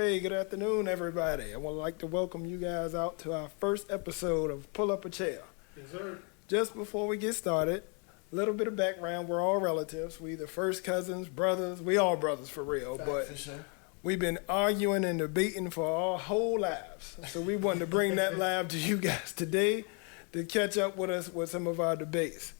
Hey, good afternoon, everybody. I would like to welcome you guys out to our first episode of Pull Up a Chair. Yes, sir. Just before we get started, a little bit of background. We're all relatives. We the first cousins, brothers. We all brothers for real, but For sure. we've been arguing and debating for our whole lives. So we wanted to bring that live to you guys today to catch up with us with some of our debates.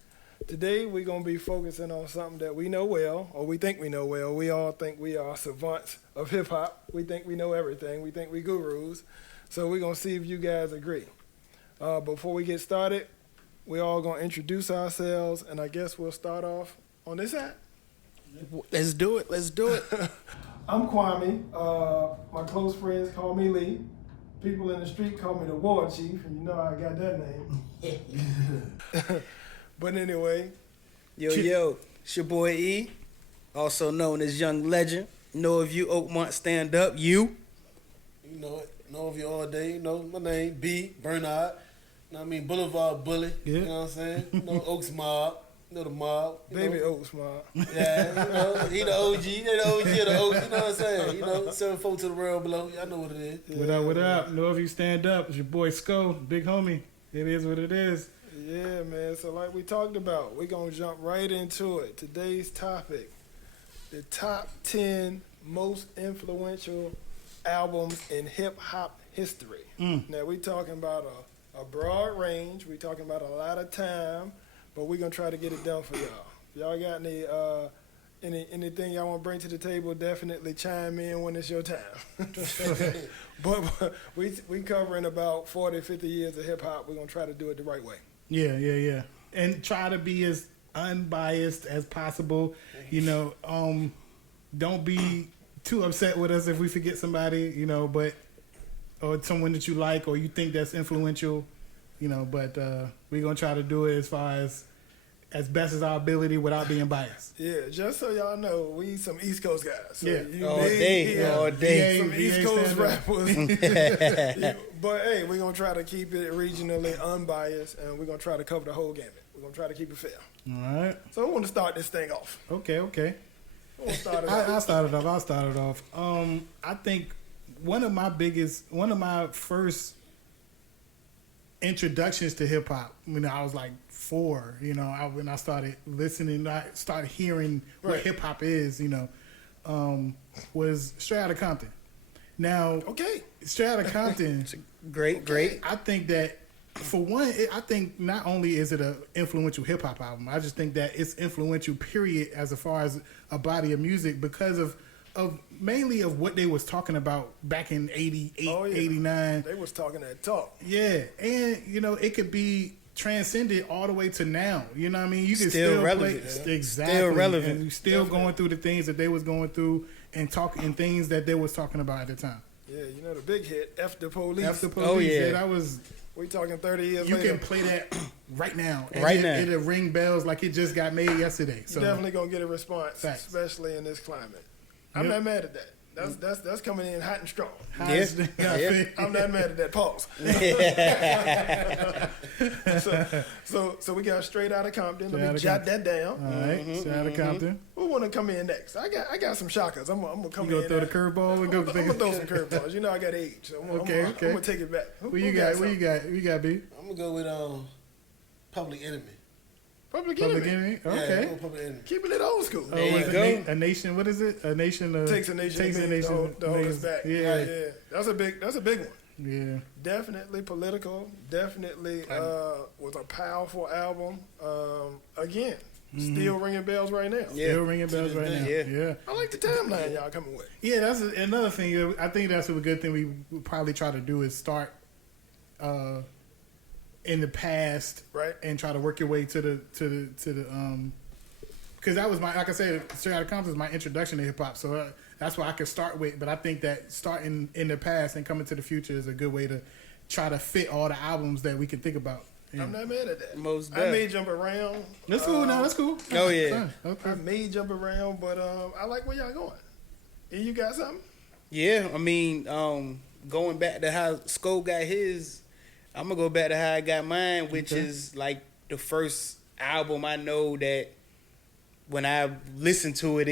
Today, we're going to be focusing on something that we know well, or we think we know well. We all think we are savants of hip-hop. We think we know everything. We think we gurus. So we're going to see if you guys agree. Before we get started, we're all going to introduce ourselves, and I guess we'll start off on this side. Let's do it. Let's do it. I'm Kwame. My close friends call me Lee. People in the street call me the War Chief, and you know how I got that name. But anyway, Yo, it's your boy E, also known as Young Legend. Know of you, Oakmont Stand Up, you. You know it. Know of you all day. You know my name, B. Bernard. You know what I mean? Boulevard Bully. Yeah. You know what I'm saying? You know Oaks Mob. You know the mob. Baby Oaks, man. Yeah, you know, he the OG. They the OG of the Oaks. You know what I'm saying? You know, 7-4 to the world below. Y'all know what it is. What up, what up? Know if you stand up, it's your boy Sko, big homie. It is what it is. Yeah, man. So like we talked about, we're going to jump right into it. Today's topic, the top 10 most influential albums in hip-hop history. Now, we're talking about a broad range. We're talking about a lot of time, but we're going to try to get it done for y'all. If y'all got anything y'all want to bring to the table, definitely chime in when it's your time. but we covering about 40, 50 years of hip-hop. We're going to try to do it the right way. Yeah. And try to be as unbiased as possible. You know, don't be too upset with us if we forget somebody, you know, or someone that you like or you think that's influential, you know, but we're going to try to do it as far as best as our ability without being biased. Yeah, just so y'all know, we some East Coast guys. So Yeah. All day. Some VA East Coast stand up. rappers. But hey, we're going to try to keep it regionally unbiased, and we're going to try to cover the whole gamut. We're going to try to keep it fair. All right. So I want to start this thing off. Okay. I want to start it I'll off. start it off. I think one of my first introductions to hip hop when I was like 4, you know, when I started listening, I started hearing what Right. hip hop is, you know, was Straight Outta Compton. Now, Okay. Straight Outta Compton, Great. I think that for one, I think not only is it an influential hip hop album, I just think that it's influential, period, as far as a body of music because of mainly of what they was talking about back in 88, Oh, yeah. 89. They was talking that talk. Yeah, and you know it could be transcended all the way to now. You know what I mean? You can Still still relevant. play exactly, Still relevant. and you still Definitely. going through the things that they was going through and talking things that they was talking about at the time. Yeah, you know the big hit, F the Police. After police, Oh, yeah. that was We talking 30 years you later. can play that right now. And Right now. it'll ring bells like it just got made yesterday. So You're definitely going to get a response, Facts. especially in this climate. I'm Yep. not mad at that. That's coming in hot and strong. Yeah. I'm not mad at that. Pause. So we got Straight Outta Compton. Let me Straight jot Outta that down. all right, Straight Outta Compton. Who want to come in next? I got some shockers. I'm gonna come You gonna in. throw the curveball and go? I'm gonna throw some curveballs. You know I got age. So I'm Okay. gonna take it back. Who you got? Who you something? got? You got B. I'm going to go with Public Enemy. Public Public Enemy. Enemy. Yeah, I'm Okay. going Public Enemy. Keeping it old school. There you like go. A nation. What is it? A nation. Takes a nation to hold us back. Yeah. That's a big one. Yeah. Definitely political. Definitely was a powerful album. Again, still ringing bells right now. Yeah. Still ringing bells right now. Yeah. Yeah. I like the timeline y'all coming with. Yeah, that's another thing. I think that's a good thing we would probably try to do is start in the past, Right. and try to work your way to the because that was my, like I said, Straight Outta Compton is my introduction to hip hop, so that's what I could start with. But I think that starting in the past and coming to the future is a good way to try to fit all the albums that we can think about. Yeah. I'm not mad at that. Most I may def. jump around. That's cool. No, that's cool. Oh, yeah. Fine. Okay. I may jump around, but I like where y'all going. And you got something? Yeah, I mean, going back to how Sko got his, I'm gonna go back to how I got mine, which Okay. is like the first album I know that when I listened to it,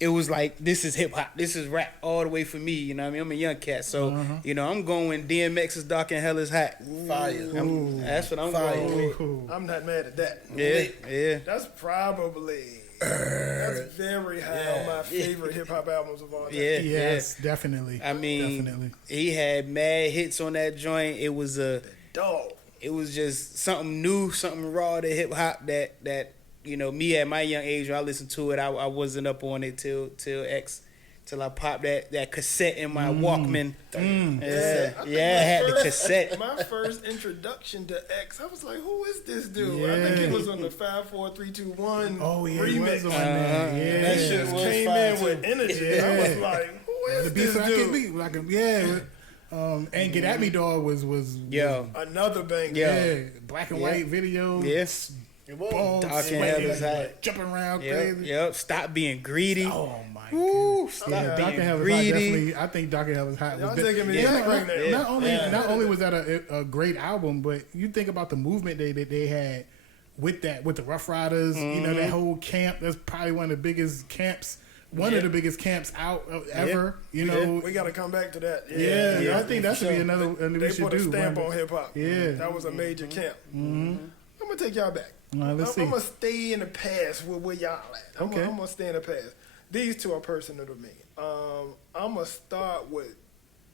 it was like, this is hip hop, this is rap all the way for me. You know what I mean? I'm a young cat, so you know, I'm going DMX is dark and hell is hot. Fire. That's what I'm Fire. going with. I'm not mad at that. Yeah. That's probably that's very high on my favorite hip hop albums of all time. Yeah. Yes, definitely. I mean, definitely. he had mad hits on that joint. It was Dog. it was just something new, something raw to hip hop that you know, me at my young age when I listened to it, I wasn't up on it till I popped that cassette in my Walkman. I had the cassette. My first introduction to X, I was like, "Who is this dude?" I Yeah. think he was on the 5, 4, 3, 2, 1 Oh yeah, he remix. was on there. Yeah, That shit was came fire, in with too. energy. I was like, "Who is The this beef I can dude?" beat, like and Get At Me Dog was Yo. Another banger. Yeah. black and Yeah. white video. Yes. It was. Bald, Dark and sweaty, hell is hot. jumping around Yep. crazy. Yep. Stop being greedy. Oh my god. Woo, stop Yeah, Dark being and Hell is Hot greedy. definitely. I think Dark and Hell is Hot was Y'all good. taking me Yeah. back right now. Not only was that a great album, but you think about the movement that they had with the Rough Riders. You know, that whole camp. That's probably one of the biggest camps. One of the biggest camps out ever. You know. We got to come back to that. Yeah, I think that should be So, another. They we should put a do stamp one. on hip hop. Yeah. That was a major camp. I'm gonna take y'all back. Let's see. I'm gonna stay in the past where y'all at. Okay. I'm gonna stay in the past. These two are personal to me. I'm gonna start with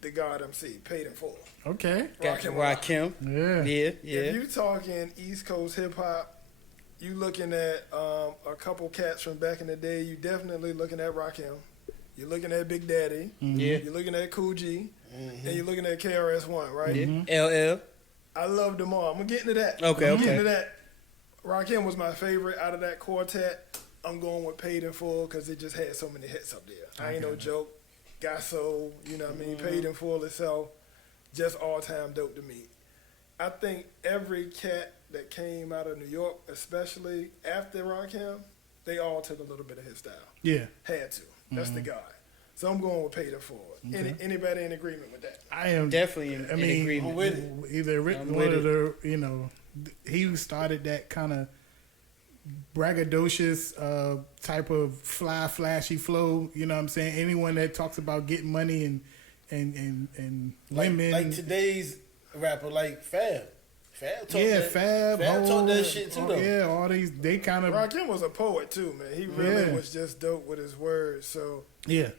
the God MC, Paid in Full. Okay. Got Rakim. Yeah. Yeah. If Yeah. you talking East Coast hip hop, you looking at a couple cats from back in the day. You definitely looking at Rakim. You're looking at Big Daddy. Yeah. You're looking at Cool G. And you're looking at KRS-One, right? LL. I love them all. I'm gonna get into that. Okay, I'm okay. getting into that. Rakim was my favorite out of that quartet. I'm going with Paid in Full because it just had so many hits up there. I ain't no joke. Got Soul, you know what I mean? Paid in Full itself, just all time dope to me. I think every cat that came out of New York, especially after Rakim, they all took a little bit of his style. Yeah. Had to. That's the guy. So I'm going with Paid in Full. Anybody in agreement with that? I am Definitely in agreement. I'm with it. Either I'm one with of the, he started that kind of braggadocious type of flashy flow. You know what I'm saying? Anyone that talks about getting money and women, Like today's rapper, like Fab. Fab talk that. Fab, Fab talk Hov, that shit too, though. Yeah, all these they kind of Rakim was a poet too, man. He really Yeah. was just dope with his words. So yeah.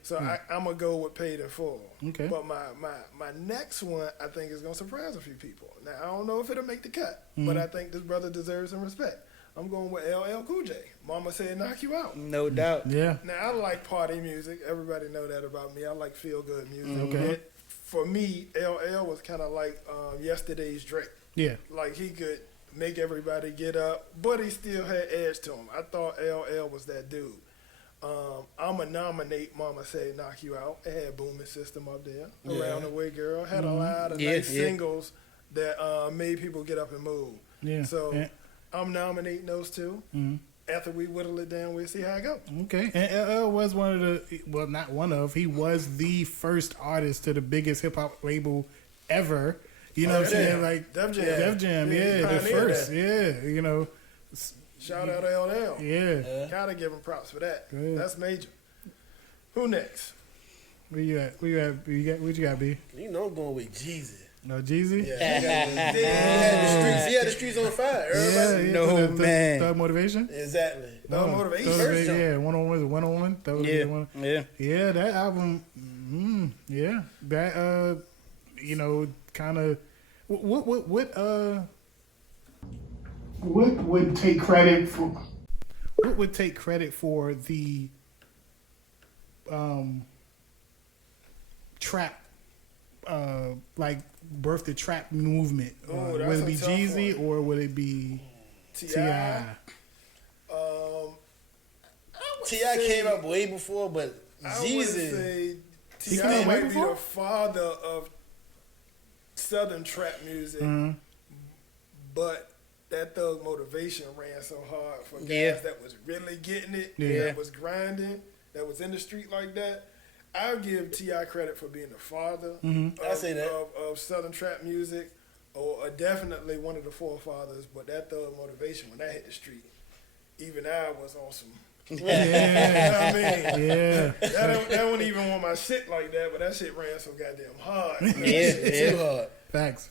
I'm gonna go with Paid in Full. Okay. But my next one I think is gonna surprise a few people. Now I don't know if it'll make the cut, but I think this brother deserves some respect. I'm going with LL Cool J. Mama said knock you out. No doubt. Yeah. Now I like party music. Everybody know that about me. I like feel good music. Okay. And for me, LL was kind of like yesterday's Drake. Yeah. Like he could make everybody get up, but he still had edge to him. I thought LL was that dude. I'ma nominate Mama Say Knock You Out. It had Booming System up there. Around the Way Girl. Had a lot of nice singles that made people get up and move. Yeah. So Yeah. I'm nominating those two. After we whittle it down, we'll see how it go. Okay, and LL was one of the, well, not one of, he was the first artist to the biggest hip hop label ever. You know what I'm saying? Like Def Jam. Def Jam, Yeah, he yeah, the pioneered first, that. yeah, you know, Shout out to LL. yeah. Gotta give him props for that. Good. That's major. Who next? Where you at? What you got, B? You know I'm going with Jeezy. No, Jeezy? Yeah, he had the streets on fire. Everybody. No, man. Thug Motivation? Exactly. Thug Motivation. First yeah, one-on-one. Yeah, that album, yeah, that, you know, kind of, what would take credit for, what would take credit for the, trap, like, birth the trap movement? Ooh, Would that's it be a tough Jeezy or would it be T.I.? T.I. came up way before, but I would Jeezy. say He came T.I. up way might be before? the father of Southern trap music, but that Thug Motivation ran so hard for guys that was really getting it, that was grinding, that was in the street like that. I'll give T.I. credit for being the father I say that. of Southern trap music, or definitely one of the forefathers, but that Thug Motivation, when that hit the street, even I was on some Yeah. You know what I mean? Yeah. That don't even want my shit like that, but that shit ran so goddamn hard. Yeah. Too hard. Facts.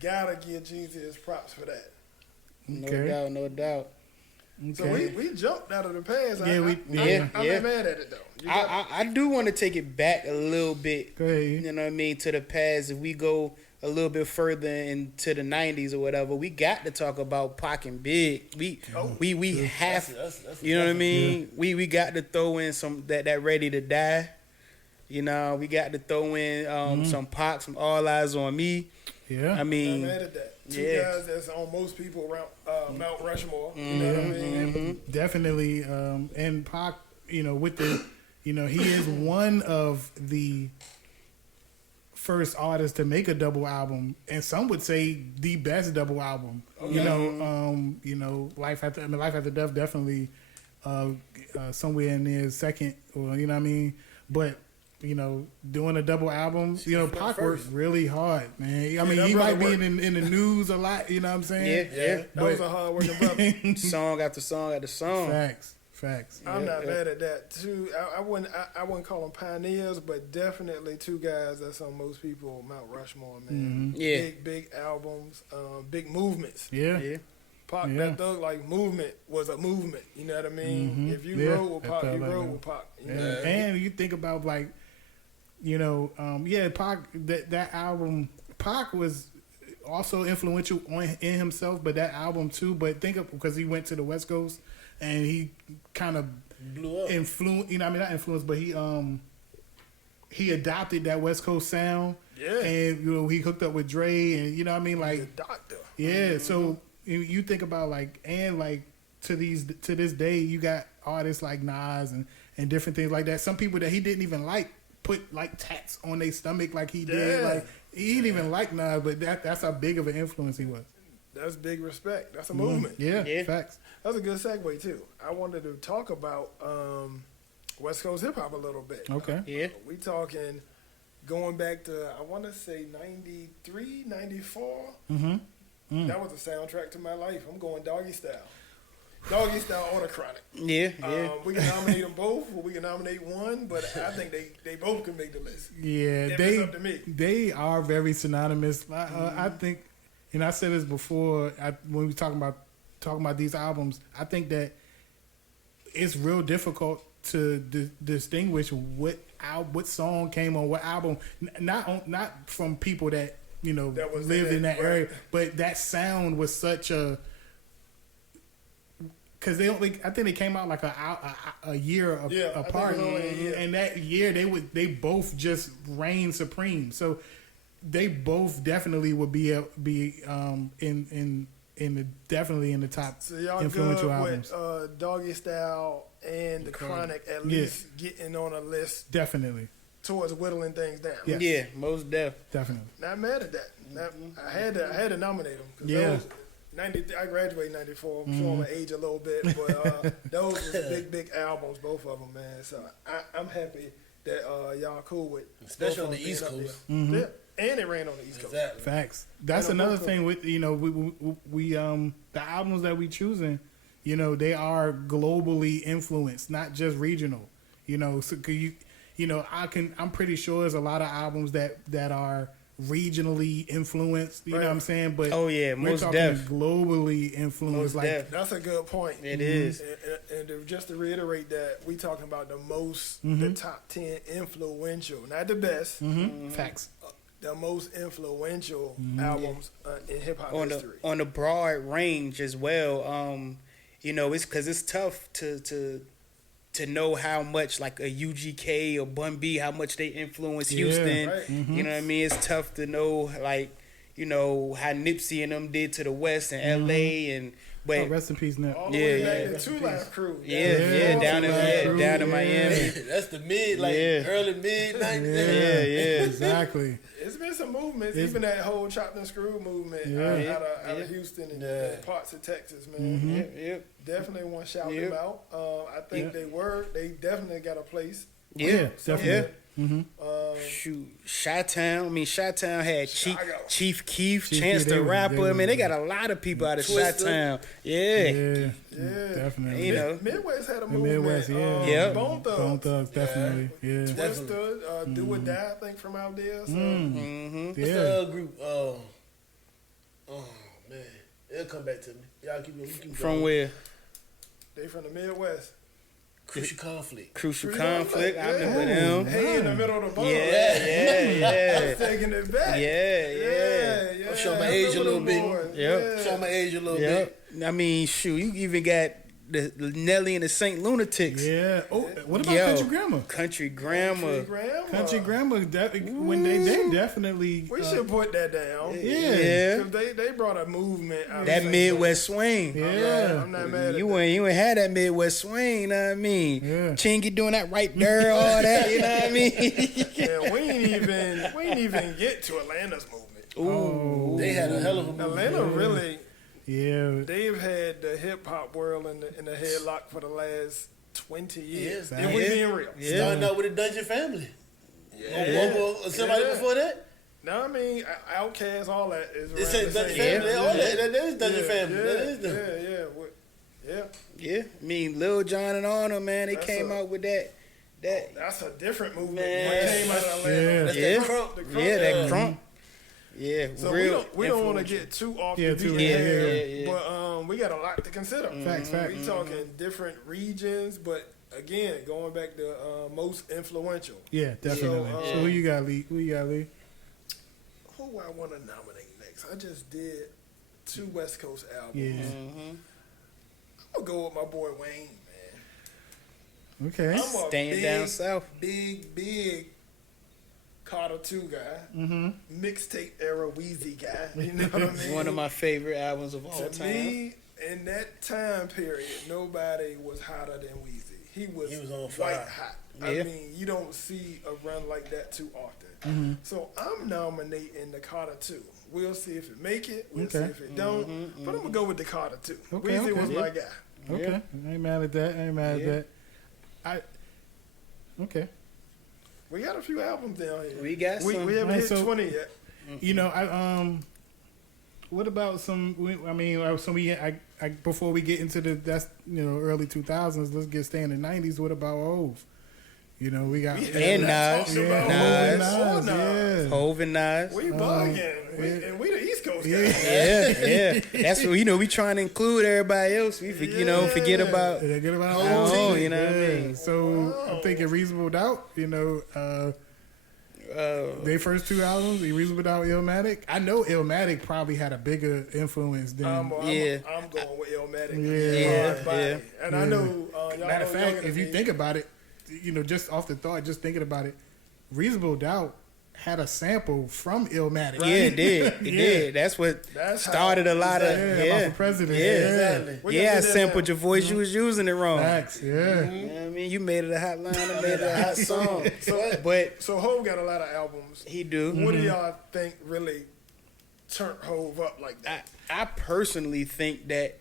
Gotta give Jeezy his props for that. No doubt. So we jumped out of the past. Yeah, I'm not mad at it though. I do want to take it back a little bit. Go ahead. You know what I mean, to the past. If we go a little bit further into the 90s or whatever, we got to talk about Pac and Big. We have, That's you know what I mean? We got to throw in some that Ready to Die. You know, we got to throw in some Pac, some All Eyes on Me. Yeah. I I'm mean, mad at that. Two yeah. guys that's on most people around Mount Rushmore. You know what I mean? Definitely. And Pac, with the, he is one of the first artists to make a double album, and some would say the best double album. Okay. Life After Death definitely somewhere in there second, or you know what I mean. But doing a double album, Pac worked really hard, man. I mean, he might be in the news a lot. You know what I'm saying? Yeah. That was a hard working brother. Song after song after song. Facts. I'm not mad at that. Two, I wouldn't call them pioneers, but definitely two guys that's on most people Mount Rushmore, man. Mm-hmm. Yeah. Big albums, big movements. Yeah. Pac, that Thug Life movement was a movement. You know what I mean? Mm-hmm. If you Yeah. rode with Pac, you rode with Pac. You know? And you think about Pac, that album, Pac was also influential in himself, but that album too. But think of, because he went to the West Coast and he kind of blew up. Not influenced, but he adopted that West Coast sound. Yeah. And he hooked up with Dre, and you know what I mean, like The doctor. yeah. So you think about to this day, you got artists like Nas and different things like that. Some people that he didn't even like put like tats on their stomach like he did. Yeah. Like he didn't even like Nas, but that's how big of an influence he was. That's big respect. That's a movement. Yeah, facts. That's a good segue too. I wanted to talk about West Coast hip hop a little bit. Okay. Yeah. We talking going back to, I want to say 93, 94. Mm-hmm. That was the soundtrack to my life. I'm going Doggy Style. Doggy Style or The Chronic. Yeah. We can nominate them both, or we can nominate one, but I think they both can make the list. Yeah, If it's up to me. they are very synonymous. I think, and I said this before when we were talking about these albums. I think that it's real difficult to distinguish what song came on what album. Not from people that That was lived in that right. area, but that sound was such a. Because I think they came out like a year apart, I think it was only a year. and that year they both just reigned supreme. So they both definitely would be definitely in the top So y'all influential good albums. with Doggy Style and The Chronic at least getting on a list Definitely, towards whittling things down. Yeah. Yeah, most def. definitely. Not mad at that. I had to nominate them. Yeah. I graduated in 94. I'm showing my age a little bit, but those was big albums, both of them, man. So I'm happy that y'all cool with, Especially both on of the them East being up Coast. there. Mm-hmm. Yeah, and it ran on the East Coast. Exactly. Facts. That's And another both of thing with we the albums that we choosing, they are globally influenced, not just regional. So I'm pretty sure there's a lot of albums that are regionally influenced. You know what I'm saying? But Oh, yeah, we're most talking def. globally influenced. Most def. That's a good point. It is. Just to reiterate that, we talking about the top 10 influential, not the best, Facts. the most influential albums in hip hop history. On the broad range as well. It's because it's tough to know how much like a UGK or Bun B, how much they influence Houston. right. You know what I mean? It's tough to know like how Nipsey and them did to the West and LA Oh, rest in peace, Nip. All the Yeah, way yeah. back to Two Live Crew. Yeah, down in Miami. That's the mid, early mid 90s. Yeah. Exactly. It's been some movements, even that whole chopped and screw movement out of Houston and parts of Texas, man. Yep. Definitely want to shout them out. I think they definitely got a place. Yeah, definitely. Shoot, Chi-Town. I mean, Chi-Town had Chicago. Chief Keef, Chief Chance Keef, the they was- Rapper. they I mean, was- they got a lot of people out of Twister. Chi-Town. Yeah. Yeah, Yeah. definitely. You know. Midwest had a The movement. Midwest, yeah. Yeah. Bone Thugs. Bone Thugs, definitely. Yeah. Twister, Do or Die, I think, from out there. So. Mm-hmm. What's Yeah. the group? Oh man, it'll come back to me. Y'all keep From going. where? They from the Midwest. Crucial Conflict. Crucial Freedom Conflict. I Flight, remember yeah. them. Hey, in the middle of the ball. Yeah. Taking it back. Yeah. I'm showing my I age a remember little them bit. boys. Yep. Yeah. Show my age a little Yeah. bit. I mean, shoot, you even got the Nelly and the Saint Lunatics. Yeah. Oh, what about Yo, Country Grammar? Country Grammar. Country Grammar, when they definitely. We should put that down. Yeah. 'Cause they brought a movement out That of St. Midwest swing. Yeah. I'm not mad at You that. ain't had that Midwest swing, you know what I mean? Yeah. Chingy doing that right there, all that, you know what I mean? Yeah, we ain't even get to Atlanta's movement. Oh, They had a hell of a movie. Atlanta really, yeah. they've had the hip hop world in the headlock for the last 20 years. Yeah. If we Yeah. being real. Yeah. Starting out with the Dungeon Family. Yeah. Or somebody Yeah. before that. No, I mean, Outkast, all that is They around said the Dungeon same Family. time. All that is Dungeon Yeah, Family. Yeah, That is them. yeah. Yeah, I mean, Lil Jon and Arnold, man, they That's came a- out with that. That's a different movement. Man. What came out of Atlanta. Yeah. That's Yeah. that crunk. The crunk. Yeah, that crunk. Yeah, So real. we don't want to influential. get too off Yeah, the too- beaten yeah, path, yeah. but we got a lot to consider. Facts. We talking different regions, but again, going back to most influential. Yeah, definitely. So, So, who you got, Lee? Who you got, Lee? Who I want to nominate next? I just did 2 West Coast albums. Yeah. I'm gonna go with my boy Wayne, man. Okay. I'm a Staying down south. big Carter 2 guy, Mm-hmm. mixtape era Wheezy guy. You know what I mean? One of my favorite albums of all To time. me, in that time period, nobody was hotter than Wheezy. He was on white fire. hot. Yeah. I mean, you don't see a run like that too often. Mm-hmm. So I'm nominating the Carter 2. We'll see if it make it. We'll see Okay. if it don't. But I'm gonna go with the Carter 2. Okay, Weezy okay. was my guy. Okay. I ain't mad at that. Okay. We got a few albums down here. We got We some. haven't Alright, hit so- 20 yet. You know, what about some? I mean, before we get into early 2000s, let's get staying in the 90s. What about Hov? You know, we got And Nas. yeah, Nas. Hov and Nas, Nas. yeah. Hov and Nas. We bugging. And we the East Coast guys. Yeah. That's what we trying to include everybody else. We forget about. Yeah, get about Oh, Hov, you know what I yeah. mean? So I'm thinking Reasonable Doubt. You know, their first 2 albums, Reasonable Doubt, Illmatic. I know Illmatic probably had a bigger influence than. I'm going with Illmatic. Yeah. Hard body. And I know y'all Matter of know fact, younger if than you me. think about it, you know, just off the thought, just thinking about it, Reasonable Doubt had a sample from Illmatic. Yeah, it did. It Yeah. did. That's what That's how- started a lot of. Yeah, about the president. Yeah. Exactly. We gonna Yeah, I do that sampled now. your voice. You was using it wrong. Facts, yeah. You know what I mean, you made it a hot line. I made it a hot song. But So Hov got a lot of albums. he do. What do y'all think really turned Hov up like that? I personally think that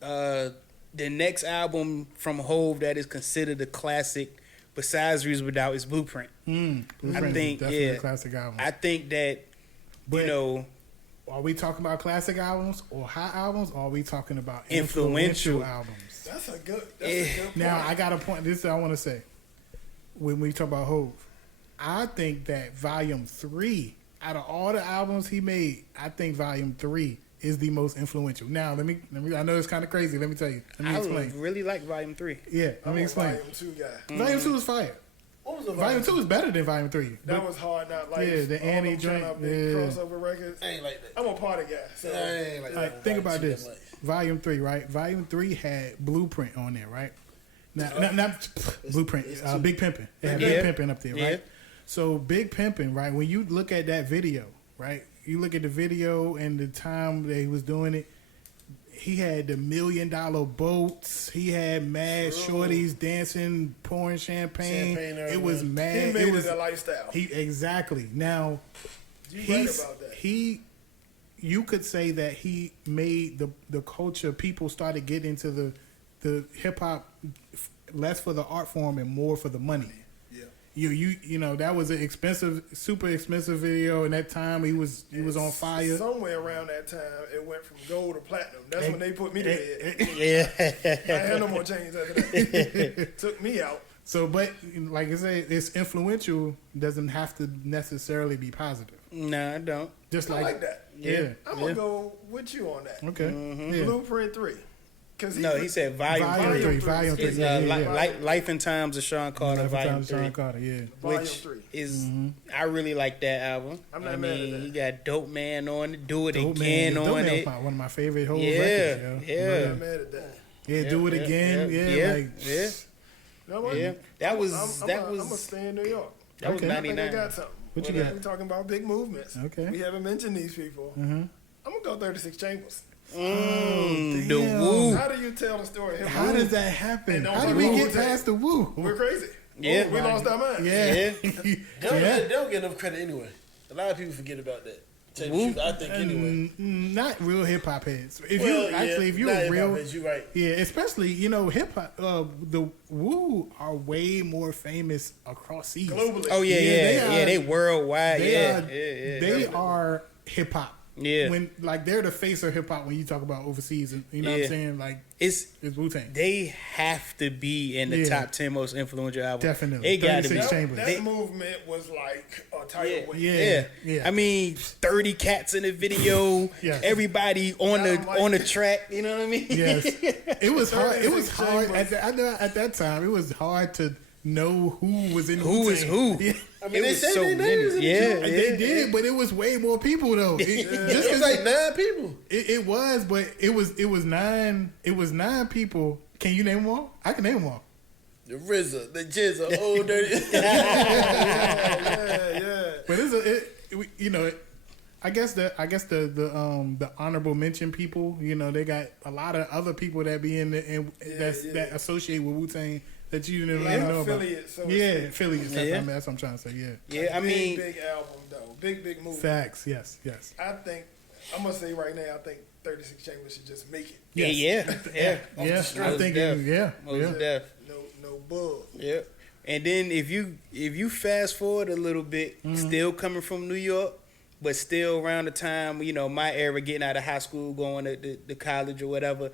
the next album from Hov that is considered a classic, besides Reasonable Doubt, is Blueprint. Blueprint I is think, definitely yeah. a classic album. I think that But- you know, Are we talking about classic albums or hot albums, or are we talking about Influential. influential albums? That's a good point. Now, I got a point. This is what I want to say. When we talk about Hov, I think that Volume 3, out of all the albums he made, I think Volume 3 is the most influential. Now, let me I know it's kind of crazy. Let me tell you. Let me I explain. really like Volume 3. Yeah, let I'm me a explain. Volume 2 guy. Volume 2 is fire. What was the Volume 2 is better than Volume 3. That But was hard, not like Yeah, the all Annie them trying joint, out big yeah. crossover records. I ain't like that. I'm a party guy, so I ain't like all right, that. think I about ain't see this. that much. Volume 3, right? Volume 3 had Blueprint on there, right? Not Blueprint. Big Pimpin'. It had Yeah. Big Pimpin' up there, Yeah. right? So Big Pimpin', right? When you look at that video, right? You look at the video and the time that he was doing it. He had the $1 million boats. He had mad shorties dancing, pouring champagne. Champagne It was everywhere. mad. he made it was a lifestyle. exactly. Now You right he's about that. you could say that he made the culture. People started getting into the hip hop less for the art form and more for the money. Yeah. you know that was an expensive, super expensive video. And that time he was on fire. Somewhere around that time, it went from gold to platinum. That's when they put me to bed. Yeah. I had no more chains after that. Took me out. So, but like I say, it's influential. Doesn't have to necessarily be positive. No, I don't. Just I like, like that. Yeah. I'm gonna go with you on that. Okay. Yeah. Blueprint 3. Cause No, he said volume Volume 3. Volume 3. It's Yeah, yeah. Life and Times of Sean Carter, Life and volume Times of 3. Sean Carter, yeah. Volume Which 3. is, I really like that album. I'm not mad at that. You got Dope Man on it, Do It Dope Again Man, on Dope it. Man, one of my favorite whole Yeah, records. Yo. yeah. I'm not mad at that. Yeah, Do It Again. Yeah, like, yeah. You know what? Yeah. That was I'm gonna stay in New York. that was Okay. I think I 99. got something. What you got? We talking about big movements. Okay. We haven't mentioned these people. I'm gonna go 36 Chambers. The damn. Woo. How do you tell the story? Hip How hop? does that happen? And don't How did put we get Wu-Tang. past the Woo? We're crazy. Yeah. We lost our mind. Yeah. They don't get enough credit anyway. A lot of people forget about that. Tell you the Woo. truth, I think anyway. Not real hip hop heads. If Well, you actually, if not you're a hip-hop real, heads, you right. yeah, especially hip hop, the Woo are way more famous across seas. Globally. Oh yeah, Yeah, they worldwide. They Yeah, are, yeah. they are hip hop. Yeah. When like they're the face of hip hop when you talk about overseas, and you know what Yeah. I'm saying? Like It's Wu-Tang. they have to be in the Yeah. top 10 most influential albums. Definitely. They got to be. 36 That, Chambers. that They- movement was like a tidal wave. Yeah. Yeah. I mean, 30 cats in the video. Yeah. Everybody on the track. You know what I mean? Yes, it was hard. It was 36 hard Chambers. at that time. It was hard to know who was in Who is who? Yeah. I mean, It they was said so their names in the many. joint. Yeah. They did, but it was way more people though. Just It 'cause was like 9 people. it was, but it was nine. It was 9 people. Can you name them all? I can name them all. The RZA, the Jizza, Old Dirty. Yeah. But you know, I guess the honorable mention people. You know, they got a lot of other people that be in that associate with Wu-Tang that you didn't A lot even of know about. affiliates, so to Yeah, speak. affiliates. Yeah. That's what I'm trying to say. Yeah. Yeah, I mean, big album though. Big movie. Facts. Yes. I think I'm gonna say right now. I think 36 Chambers should just make it. yeah. Yeah. I'm Most thinking. def. Yeah. Most Yeah. def. No bug. Yeah. And then if you fast forward a little bit, still coming from New York, but still around the time, you know, my era, getting out of high school, going to college or whatever,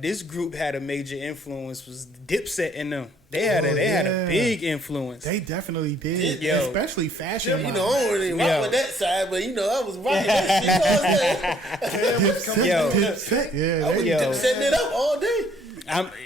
this group had a major influence, was Dipset and them. They had a big influence. They definitely did, Yo. especially fashion. You know, I don't really rock Yo. with that side, but you know, I was rocking that shit. You know what I'm saying? Yo. Dipset, yeah, I was Yo. setting it up all day.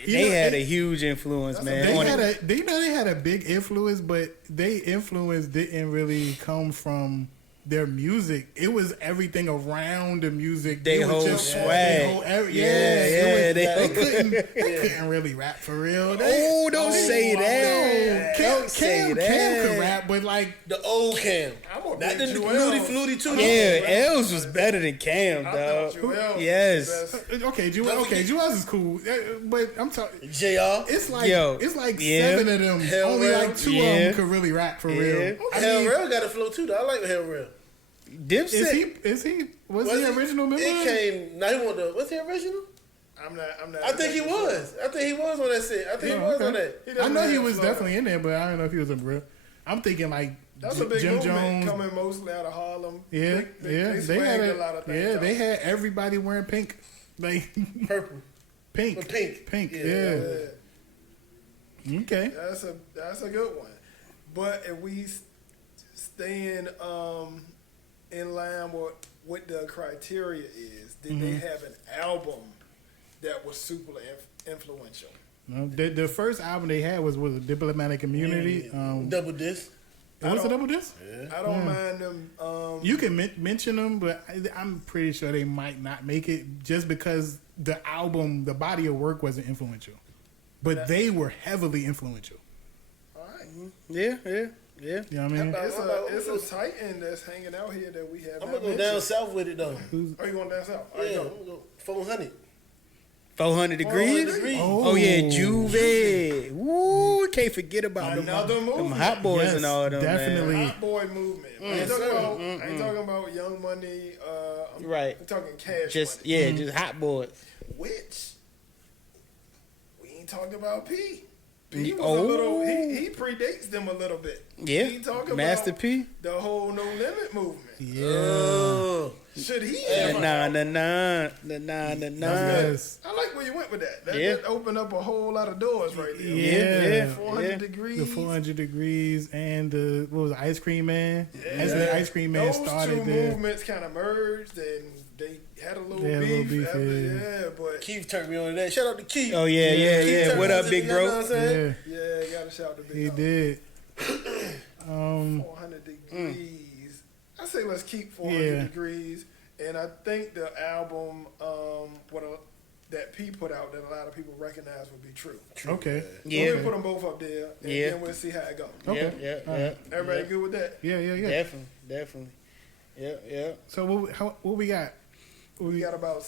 They know, had they- a huge influence, man. they on had it. they had a big influence, but they influence didn't really come from their music. It was everything around the music. They were whole just- swag. they whole Yeah, they couldn't really rap for real. Oh, don't say that. Cam, Don't say Cam that. could rap, but like The old Cam. I'm gonna Not pick the Joel. Flutie too. Yeah, Els was better than Cam, I dog. thought Joel Yes. was the best. okay, Jewels is cool, but I'm talking. JR. It's like Yo, it's like yeah. 7 of them. Hell Only Rail. like 2 of Yeah. them could really rap for real. I Hell mean, Rail got a flow too, though. I like Hell Rail. Dipset. was he the original member? It came. Now he want the. Was he original? I'm not. I think he was. I think he was on that set. I think he Oh, was okay. on that. I know he definitely was had definitely in there, but I don't know if he was a real. I'm thinking like That's a big Jim movement Jones. coming mostly out of Harlem. Yeah, They they had swagged a lot of things. they had everybody wearing pink, like Purple. pink, But pink. Yeah. Yeah, Okay. that's a good one. But if we staying in line with what the criteria is, did they have an album that was super influential? No, the first album they had was a Diplomatic Immunity. Double disc. It was a double disc. I don't mind them. You can mention them, but I'm pretty sure they might not make it just because the album, the body of work wasn't influential. But they were heavily influential. All right. Yeah. You know what I mean? It's a titan that's hanging out here that we have. I'm not gonna go down mentioned. south with it though. Oh, you going down south? All right, Yeah, go. I'm gonna go 400. 400 degrees. 400 degrees. Oh yeah, Juve. Woo, can't forget about them, Another them movement. hot boys Yes, and all them. definitely. Man. Hot boy movement. I ain't talking about Young Money. Right. I'm talking Cash Just Money. just hot boys. Which we ain't talking about P. He was a little. He predates them a little bit. Yeah, He talking Master about P. the whole No Limit movement. Yeah. Should he? Nah. Yes. I like where you went with that. That, Yeah. that opened up a whole lot of doors right there. Yeah. 400 degrees. The 400 degrees and the what was it, Ice Cream Man? Yeah. Actually, Ice Cream Man Those started two there. movements kind of merged, and they had a little They had a little beef. beef, after, yeah. but Keith turned me on to that. Shout out to Keith. Oh yeah. Keith What up, turned big me on to bro? that, you know what I'm saying? Yeah, yeah, gotta shout the big he dog. did. 400 degrees. I say let's keep 400 Yeah. degrees. And I think the album that P put out that a lot of people recognize would be true. Okay. So Yeah. we'll put them both up there, and Yeah. then we'll see how it goes. Okay. Yeah. Everybody good with that? Yeah. Definitely. Yeah. So what we got? We got about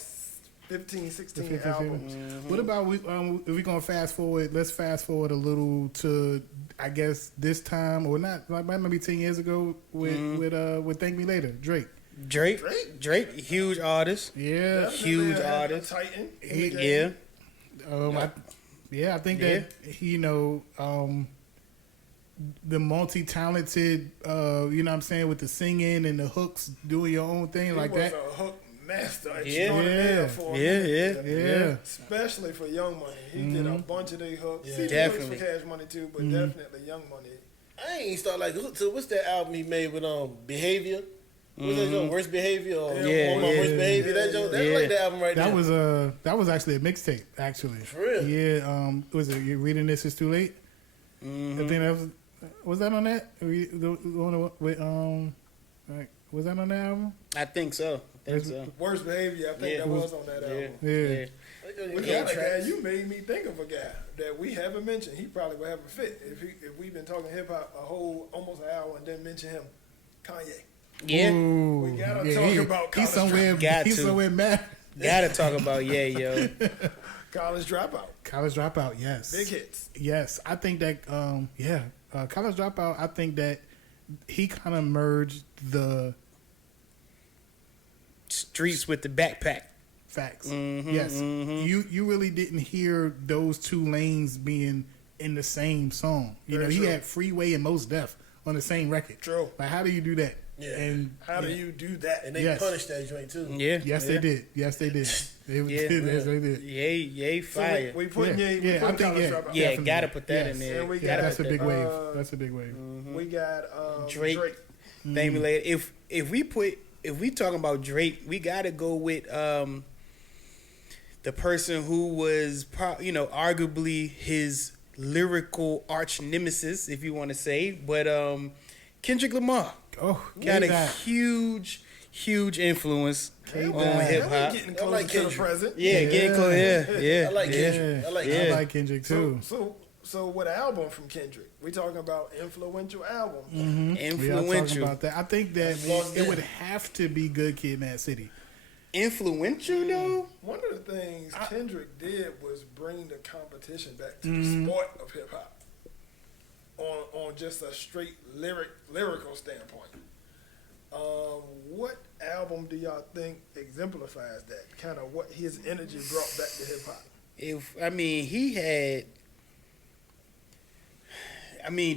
15, 16 albums. What about if we gonna fast forward? Let's fast forward a little to I guess this time or not, like maybe 10 years ago with Thank Me Later, Drake. Drake, huge artist. Yeah, Definitely Huge a artist. Titan. in the Yeah. game. I think that the multi-talented, you know what I'm saying, with the singing and the hooks, doing your own thing He like was that. a hook master Yeah. extraordinaire for a minute. Yeah. Especially for Young Money. He did a bunch of their hooks. Yeah. He did Definitely. hooks for Cash Money too, but definitely Young Money. I ain't start like, so what's that album he made with Behavior? What's that joint? Worst Behavior or Yeah, More My yeah. Worst Behavior? That joint, that's like the album right That there. was actually a mixtape, actually. For real? Yeah. Was it You Reading This Is Too Late? I think that was that on that? The one with like, was that on that album? I think so. Worst Behavior, I think Yeah. that was on that album. Yeah. We got a guy. You made me think of a guy that we haven't mentioned. He probably would have a fit if we've been talking hip hop almost an hour and then mention him. Kanye. Yeah. Ooh, We gotta talk about he's College somewhere. Got He's to. somewhere mad. Gotta talk about yo. College Dropout. College Dropout, yes. Big hits. Yes, I think that. College Dropout. I think that he kind of merged the Streets with the backpack. facts. Yes, you really didn't hear those two lanes being in the same song. You Very know, he true. had Freeway and Mos Def on the same record. True. Like, how do you do that? Yeah. And How do you do that? And they Yes. punished that joint too. Yeah. yes, they did. Yes, they did. They Yeah. did. Yes, they did. Yay, So fire. we putting Yeah, we yeah, I putting think, College yeah. Dropout. Yeah, Definitely. gotta put that in Yes. there. And we Yeah, got that's a big wave. uh, That's a big wave. We got Drake. Drake. Thank me later. If we talking about Drake, we gotta go with the person who was arguably his lyrical arch nemesis, if you want to say, but Kendrick Lamar Oh, got a K-Dot. huge influence Yeah, on well, hip now hop. we getting I closer like to the Kendrick. present. Yeah, getting close. Yeah. I like Yeah. Kendrick. I like Yeah. I Kendrick. like Kendrick too. So what album from Kendrick? We talking about influential albums. We are talking Influential. about that. I think that Lost it Death. would have to be Good Kid, Mad City. Influential though. One of the things Kendrick did was bring the competition back to the sport of hip hop on just a straight lyrical standpoint. What album do y'all think exemplifies that? Kind of what his energy brought back to hip hop.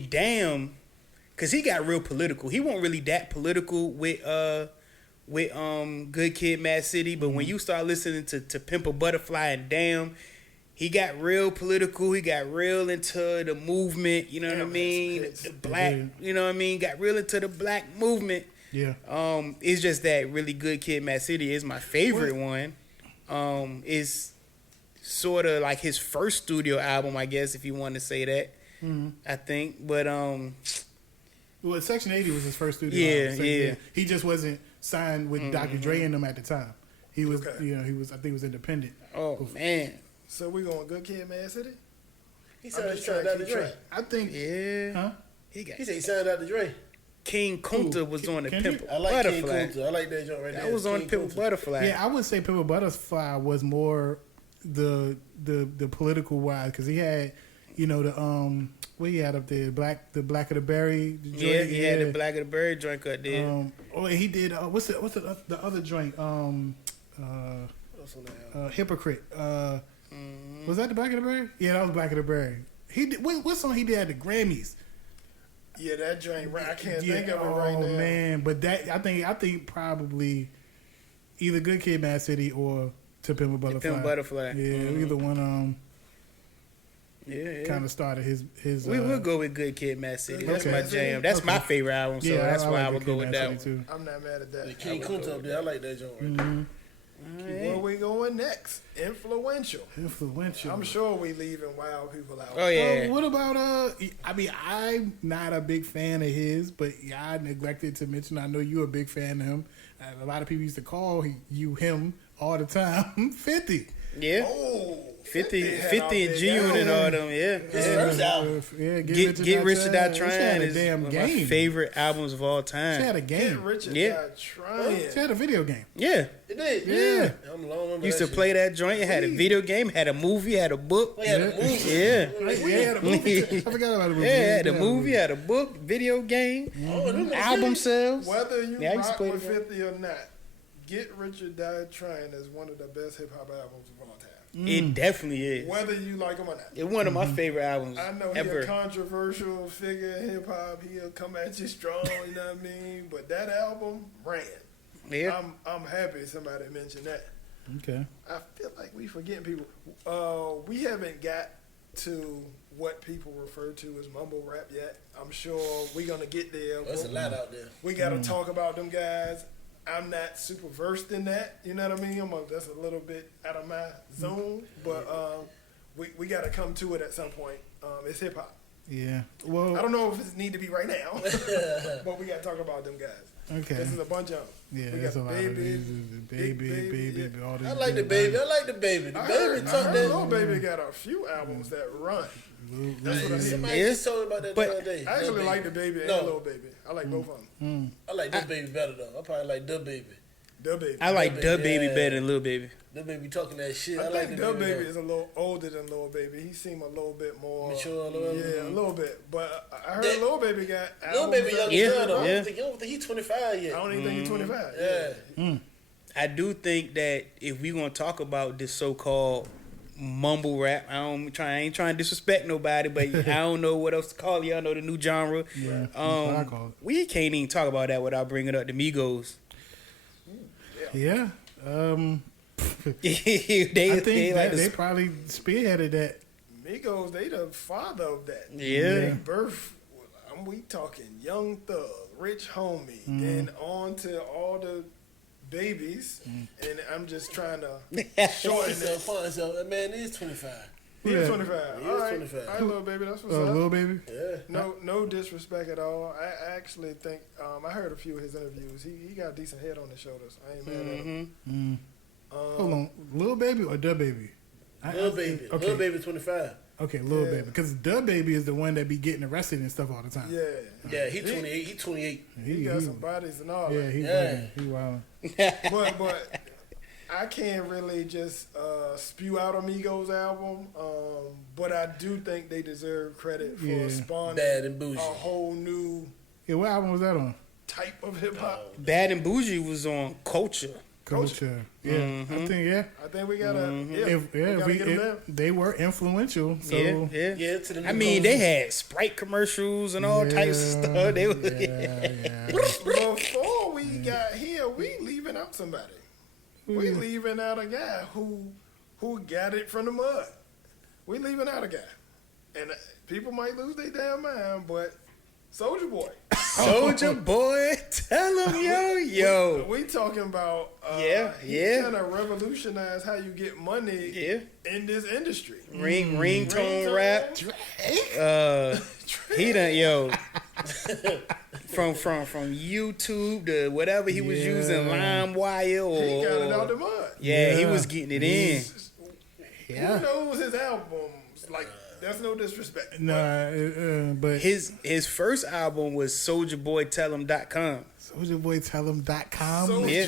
Damn, because he got real political. He wasn't really that political with Good Kid, Mad City, but when you start listening to Pimp a Butterfly and Damn, he got real political. He got real into the movement. You know what I Damn, mean? that's The black. Yeah. You know what I mean? Got real into the black movement. Yeah. It's just that really Good Kid, Mad City is my favorite one. Is sort of like his first studio album, I guess, if you want to say that. I think, but Well, Section 80 was his first studio Yeah, album. yeah. He just wasn't signed with Dr. Dre and them at the time. He was, Okay. he was. I think he was independent. oh man, So we going Good Kid, Mad City? He I'm signed just trying to Dr. keep Dre. track. I think. yeah, Huh? he got He said he signed Dr. Dre. King Kunta Who? was on the Kendrick? Pimp I like King Butterfly. Kunta. I like that joint right there. That was on King Pimp Kunta. Butterfly. Yeah, I would say Pimp a Butterfly was more the political wise because he had, the what he had up there, the Black of the Berry. The joint, Yeah, he had the Black of the Berry joint cut there. He did. What's the other joint? What's on that album? Hypocrite. Was that the Black of the Berry? Yeah, that was Black of the Berry. He did, what song he did at the Grammys? Yeah, that joint. I can't Yeah, think of it right now. Oh man, but that I think probably either Good Kid, Mad City or To Pimp a Butterfly. Pimp a Butterfly. Yeah, either one. Yeah. Kind of started his. We'll go with Good Kid, Mad City. That's Okay. my jam. That's my favorite album, so that's why I would go with that one. too. I'm not mad at that. King Kunta up there. I like that joint. Right Mm-hmm. Where we going next? Influential. Influential. I'm sure we leaving wild people out. Oh yeah. What about I mean, I'm not a big fan of his, but I neglected to mention. I know you're a big fan of him. A lot of people used to call you him all the time. 50. Yeah. Oh, 50 had all and that G-Unit and down. all them. Yeah. His Yeah. first album. Yeah, Get Rich or Die Trying She is had a damn one of my game. favorite albums of all She time. had a Get game. Richard Yeah. got trying. She had a video game. Yeah. It did. Yeah. I'm long on Used to that play that joint. It had a video game, had a movie, had a book. shit. We had a movie. Yeah. We had a movie. I forgot about the movie. Yeah, had a Yeah, movie, had a book, video game, Oh, them album sales. Whether you Yeah, I used to rock play with the game. 50 or not, Get Richard Die Trying is one of the best hip hop albums of all time. It definitely is. Whether you like him or not. It's one of my favorite albums I know he's a ever. controversial figure in hip hop. He'll come at you strong, you know what I mean? But that album ran. Yeah. I'm happy somebody mentioned that. Okay. I feel like we forgetting people. We haven't got to what people refer to as mumble rap yet. I'm sure we're gonna get there. There's a lot out there. We got to talk about them guys. I'm not super versed in that. You know what I mean? That's a little bit out of my zone. But we got to come to it at some point. It's hip hop. Yeah. Well. I don't know if it need to be right now, but we got to talk about them guys. Okay. This is a bunch of them. Yeah, we there's a got lot of Baby. these. Baby, all these. I like the baby. I like the baby. The I baby heard talk Lil that. Baby got a few albums that run. That's what I hear. Somebody Yeah. just told me about that But the other day. I actually Lil like Baby. the Baby and No. Lil Baby. I like both of them. I like the baby better though. I probably like the baby. The Baby. I like Baby, Da Baby yeah. better than Lil Baby. The baby talking that shit. I I like think the the baby. Baby is a little older than Lil Baby. He seemed a little bit more Mature a little? Yeah, a little bit. But I heard That- Lil Baby got Little albums baby that- young Yeah, as hell though. yeah. I don't think he's 25 yet. I don't even think he's 25. Yeah. I do think that if we gonna talk about this so-called mumble rap, I ain't trying to disrespect nobody, but I don't know what else to call it. Y'all know the new genre. Yeah. That's what I call We can't even talk about that without bringing up the Migos. it. Yeah. they I think they like that they to probably spearheaded that. Migos, they the father of that. Yeah. They birth, we talking Young Thug, Rich Homie, then on to all the babies, and I'm just trying to shorten it. Find himself. That man is 25. He's Yeah. 25. He All is right, 25. all right, little baby, that's what's up. Little baby. Yeah. No disrespect at all. I actually think I heard a few of his interviews. He got a decent head on his shoulders. I ain't mad at him. Hold on, little baby or the baby? Little baby. Okay. Little baby 25. Okay, little Yeah. baby, because the baby is the one that be getting arrested and stuff all the time. Yeah, Yeah, he 28. He 28. he got some bodies and all Yeah, that. he Yeah. wild. But I can't really just spew out Amigos album. But I do think they deserve credit for Yeah. spawning Bad and bougie. a whole new Yeah, what album was that on? type of hip hop. Bad and Bougie was on Culture. Culture. Yeah, I think yeah. I think we gotta, If we gotta get them there. they were influential. So yeah. Yeah, to the I mean, they had Sprite commercials and all types of stuff. They was, yeah. Before we got here, we leaving out somebody. We leaving out a guy who got it from the mud. We leaving out a guy, and people might lose their damn mind, but Soldier Boy. Soldier Boy, tell him, yo. We talking about Yeah. He kind of revolutionized how you get money Yeah. in this industry. Ringtone rap. He done from YouTube to whatever he was Yeah. using, LimeWire or He got it out the mud. yeah, he Yeah. was getting it in. Yeah. Who knows his albums? Like, that's no disrespect. Nah, but His first album was SoldierBoyTellHim.com. SoldierBoyTellHim.com. Soldier Yeah.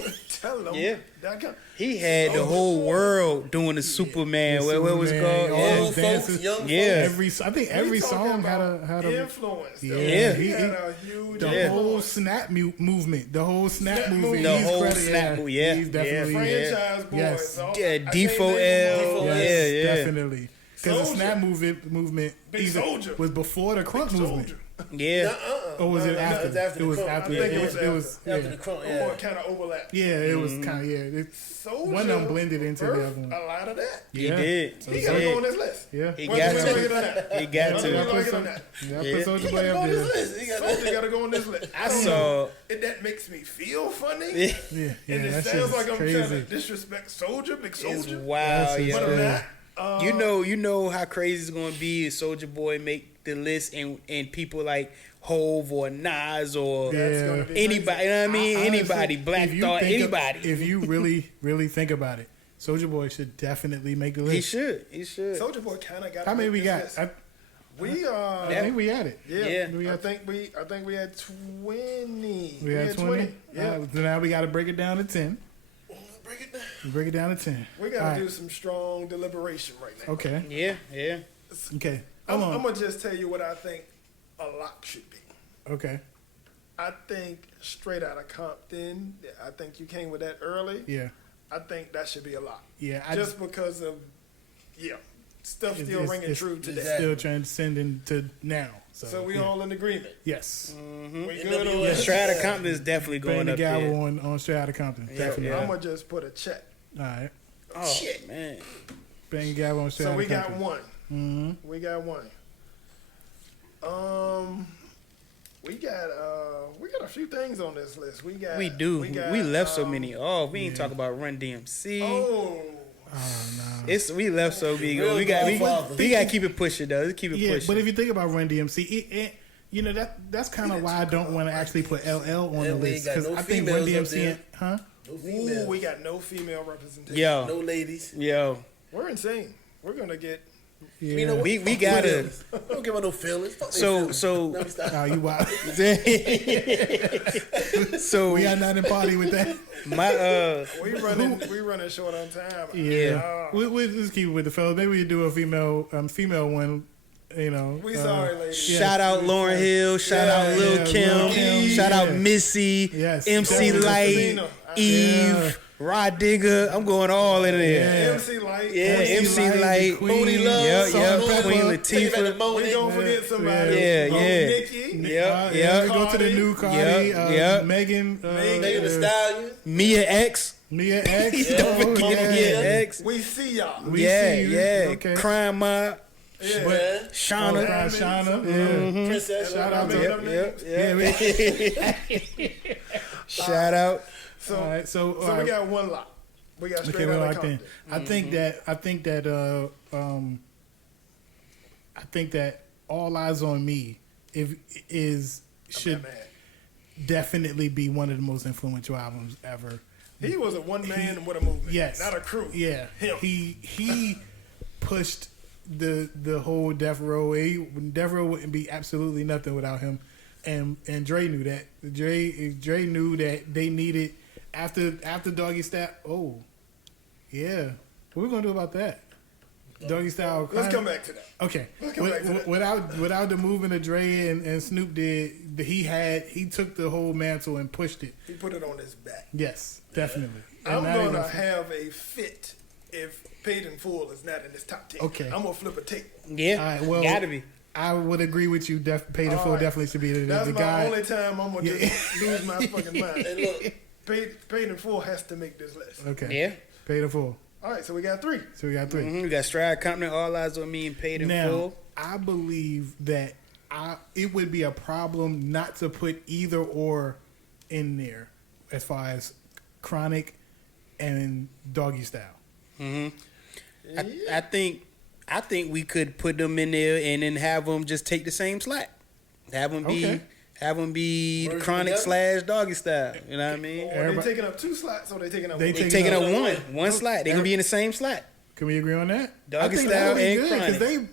Boy, tell him. Yeah. .com. He had the whole world doing the Superman. What was it Superman, called? all Yeah. Old folks, dances. young Yeah. folks. I think We every talking song about had a influence. though. Yeah. He He- had a huge the Yeah. whole influence. snap movement. The whole snap Snap movement. movement. He's The whole credited- snap move- yeah, He's yeah. definitely Franchise boys. Yes. So Yeah, I can't D4L. name them all. Yeah, Yes, yeah. definitely. Because the snap movement Big either Soulja. was before the crunk movement. Soulja. Yeah. Or was it after? It was after It the was crunk. after. It was After yeah. the crunk, Or yeah. kind of overlap. Yeah, it was kind of Soulja one of them blended into the other birthed one. a lot of that. He Yeah. did. He got to go on this list. Yeah, He Whether got we like it or to. not. He got Whether we to. like it or not. Yeah, I Yeah. put Soulja He Boy got to go up on there. this list. He got Soulja got to go on this list. I saw. That makes me feel funny. Yeah. Yeah, yeah, And it that shit sounds is like I'm trying crazy. to disrespect Soulja, Big It's Soulja. wild, That's yo. But I'm not. You know how crazy it's gonna be if Soulja Boy make the list and people like Hove or Nas or That's Yeah. gonna be anybody. You know what I mean? Honestly, Anybody, Black if you Thought, think of- anybody. if you really think about it, Soulja Boy should definitely make the list. He should. He should. Soulja Boy kind of got. How many we got? List. I We think we had it. yeah. Yeah. I think we had 20. We had 20. Yeah. So now we got to break it down to 10. Break it down. Break it down to 10. We All gotta right. do some strong deliberation right now. Okay. Yeah, yeah. Okay. I'm Hold on. gonna just tell you what I think a lock should be. Okay. I think straight out of Compton. I think you came with that early. Yeah. I think that should be a lock. Yeah. Just because of stuff still ringing true today. It's still transcending to now. So we yeah. all in agreement. Yes. We good on Yeah, that? Strata Compton is definitely Bang going the up gavel there. on Straight Outta Compton. Definitely. yeah. I'm gonna just put a check. All right. Oh Shit. man. Bang the gavel on Straight So Outta we got Compton. one. Mm-hmm. We got one. We got a few things on this list. We got We do. We, got, We left so many off. We ain't yeah. talk about Run DMC. Oh, Oh, no. We left so big. Real We got Godfather. we got to keep it pushing though. Let's keep it Yeah, pushing. but if you think about Run DMC, you know that's kind of why I don't want to actually put LL on the And we list ain't got because no I think Run females up DMC, there. huh? No ooh, females. we got no female representation. yo, No ladies. yo, We're insane. We're gonna get. Yeah. You know what? we Fuck gotta. feelings. Don't give her no feelings. Fuck they feelings. Let me stop. Oh, you wild. So We are not in party with that. my We running short on time. Yeah, we just keep it with the fellas. Maybe we do a female one. You know, We sorry, ladies. shout out Lauren Hill, shout out Lil yeah, Kim, Lil Kim, shout out yeah. Missy, Yes, MC definitely. Light, Selena. Eve, Yeah. Rod Digger. I'm going all in there. Yeah. MC Light. Yeah, MC Light, Light, Queen, Monie Love, Yep, Salt yep, and Pepper, Queen Take it back to Latifah. Monie. We don't forget somebody. Yeah, Oh, yeah. Nikki. Yep, We yep. go to the new Cardi, Yep, yep. Megan, Megan Thee Stallion. Mia X. Mia X. Don't forget yeah. Mia X. We see y'all. We Yeah, see you. yeah. Okay. Crime Mob. Yeah. Yeah. Shauna. Shauna. Yeah. Princess. Shout out to Yep, Yep, yep. Shout out. So, All right, so so we got one lock. We got straight okay, well, out I of think I think that All Eyes on Me should Man, definitely be one of the most influential albums ever. he was a one man with a movement. Yes, Not a crew. Yeah, Him. he pushed the whole Death Row. Death Row wouldn't be absolutely nothing without him, and Dre knew that. Dre knew that they needed after Doggy Style. Oh, yeah. What we gonna do about that? Doggy Style. Let's come back to that. Okay. Let's come back to that. Without the movement that Dre and Snoop did, he took the whole mantle and pushed it. He put it on his back. Yes, definitely. I'm And not even- gonna have a fit if Paid in Full is not in this top 10. Okay. I'm gonna flip a tape. Yeah, All right, well, gotta be. I would agree with you. Paid in All Full right. definitely should be the That's my guy. only time I'm gonna just lose my fucking mind. And look, Paid in Full has to make this list. Okay. Yeah. Paid in Full. All right, so we got 3. So we got 3. We got Stride Company, All Eyes on Me, and Paid in Now, Full. I believe that it would be a problem not to put either or in there as far as Chronic and Doggy Style. I think we could put them in there and then have them just take the same slack. Have them be Okay. the Merge Chronic together? / Doggy Style. You know what I mean? Are Everybody- they taking up 2 slots or they taking up They one? They taking taking up up one slot. They gonna be in the same slot. Can we agree on that? Doggy I think Style that would be and good because Chronic.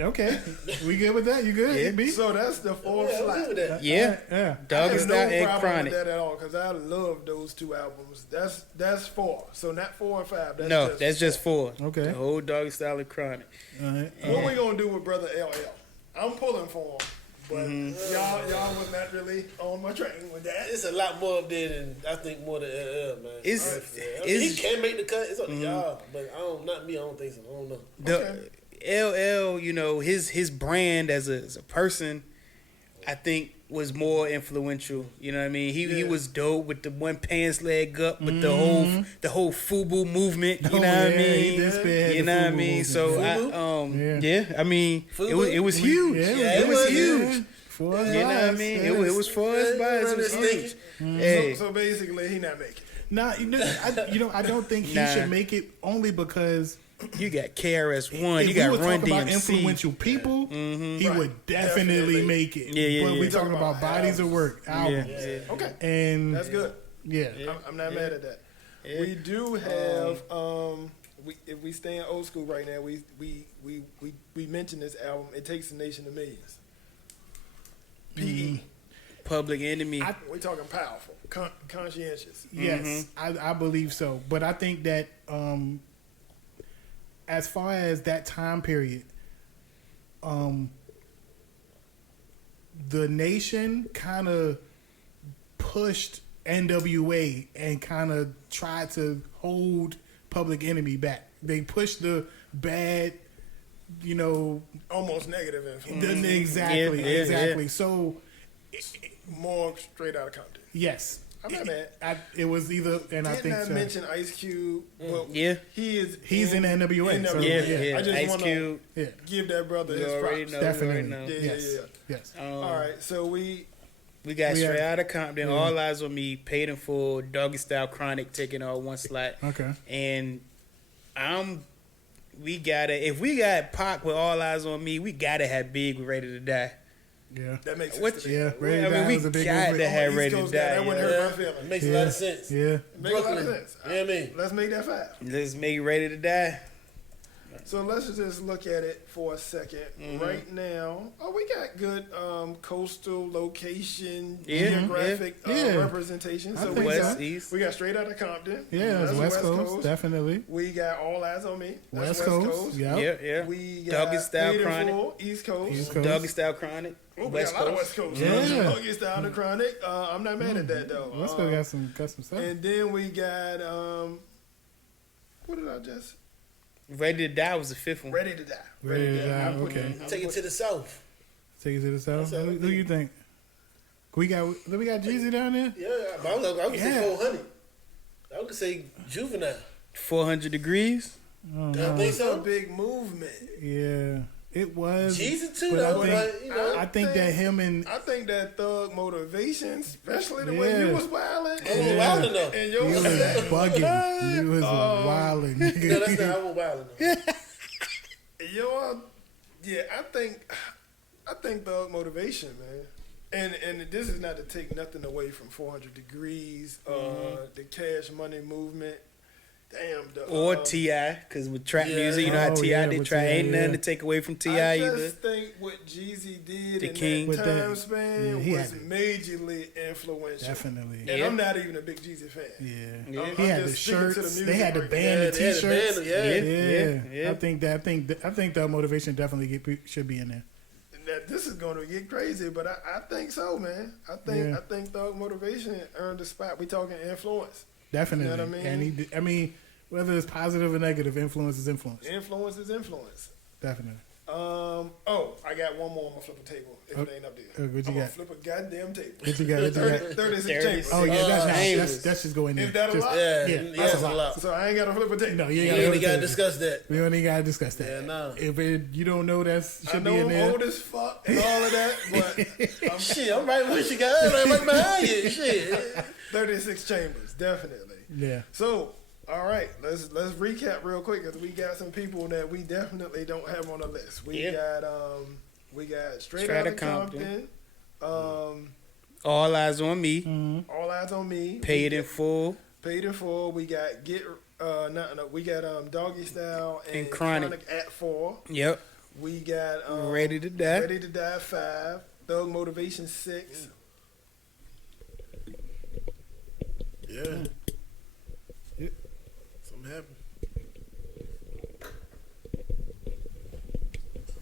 okay. We good with that? You good? Yeah. B? So that's the 4th yeah, slot. I'm good with that. Yeah, Yeah. I Doggy have Style and no problem Chronic. with that at all because I love those 2 albums. That's 4. So not 4 and 5. That's No, just that's just 4. Okay. The whole Doggy Style and Chronic. All right. What we gonna do with Brother LL? I'm pulling for him, but Mm-hmm. y'all was not really on my train with that. It's a lot more up there than I think more than LL, man. It's- I mean, it's- he can make the cut. It's up to y'all, but not me. I don't think so. I don't know. The, Okay. LL, you know, his brand as a person, I think was more influential. You know what I mean? He was dope with the one pants leg up with the whole FUBU movement. You know what I mean? You know what I mean? So I mean, it was huge. It was huge. You know what I mean? It was for us, but it was huge. Hey. So basically, he not making. Nah, I don't think he should make it only because you got KRS-One, you got Run DMC. About influential people, he would definitely make it. Yeah. But we talking about bodies of work, albums. Yeah. Okay, and that's good. Yeah, I'm not mad at that. Yeah. We do have if we stay in old school right now, we mentioned this album. It Takes a Nation of Millions. PE. Public Enemy. We're talking powerful, conscientious. Yes, I believe so. But I think that as far as that time period, the nation kind of pushed NWA and kind of tried to hold Public Enemy back. They pushed the bad, almost negative influence. Exactly. So more straight out of Compton. Yes. I'm not mad. It was either, and I think I so. mention Ice Cube. Well, he's in NWA. So, I just want to give that brother his props. Definitely. Yes. All right, so we got Straight Outta Compton, All Eyes on Me, Paid in Full, Doggy Style, Chronic taking all one slot. Okay. And if we got Pac with All Eyes on Me, we gotta have Big with Ready to Die. Yeah, that makes sense. Ready to Die was a big got to have Ready to Die. That wouldn't hurt my feelings. It makes a lot of sense. Yeah, makes a lot of sense. You know what I mean? Let's make that 5. Let's make Ready to Die. So let's just look at it for a second. Right now, we got good coastal location, geographic representation. So we got Straight Outta Compton. Yeah, that's West Coast, definitely. We got All Eyes on Me. That's West Coast. Yeah. We got Doggy Style, Chronic. East Coast. Doggy Style, Chronic. We got a lot of West Coast. Yeah. Doggy Style, the Chronic. I'm not mad at that though. West Coast got some stuff. And then we got what did I just? Ready to Die was the 5th one. Ready to Die. Okay. Take it to the south. Take it to the south. Who you think? We got Jeezy down there. Yeah, but I would say 400. I would say Juvenile. 400 Degrees. I think so. A big movement. Yeah. It was Jeezy too, though. I think that him and I think that Thug Motivation, especially the way you was wilding. I was wilding though. And you was bugging. You was wilding. No, that's not. I was wilding though. I think Thug Motivation, man. And this is not to take nothing away from 400 Degrees, the Cash Money movement. Damn, or T.I., because with trap music, you know how T.I. did try. Ain't nothing to take away from T.I. either. I just think what Jeezy did in that time span was majorly influential. Definitely. And I'm not even a big Jeezy fan. Yeah. He had the shirts. They had the band, the T-shirts. Yeah. I think that motivation definitely should be in there. This is going to get crazy, but I think so, man. I think Thug Motivation earned a spot. We talking influence. Definitely. You know what I mean? And whether it's positive or negative, influence is influence. Influence is influence. Definitely. I got one more on my flipper table. If it ain't up there, what you I'm got? Flip a goddamn table. What you got? 36 chambers. Oh yeah, that's just going in. Is that a lot? Yeah, that's a lot. So I ain't got to flip a table. No, you ain't got to discuss that. We only got to discuss that. Yeah, no. If you don't know, that should be in there. I know I'm old as fuck and all of that, but I'm right with you guys. I'm right behind you. Shit. 36 chambers, definitely. Yeah. So, all right, let's recap real quick because we got some people that we definitely don't have on the list. We got Straight Outta Compton. All Eyes on Me. All Eyes on Me. Paid in Full. We got we got Doggy Style and Chronic at 4. Yep. We got Ready to Die. Ready to Die 5. Thug Motivation 6. Yeah. Something happened.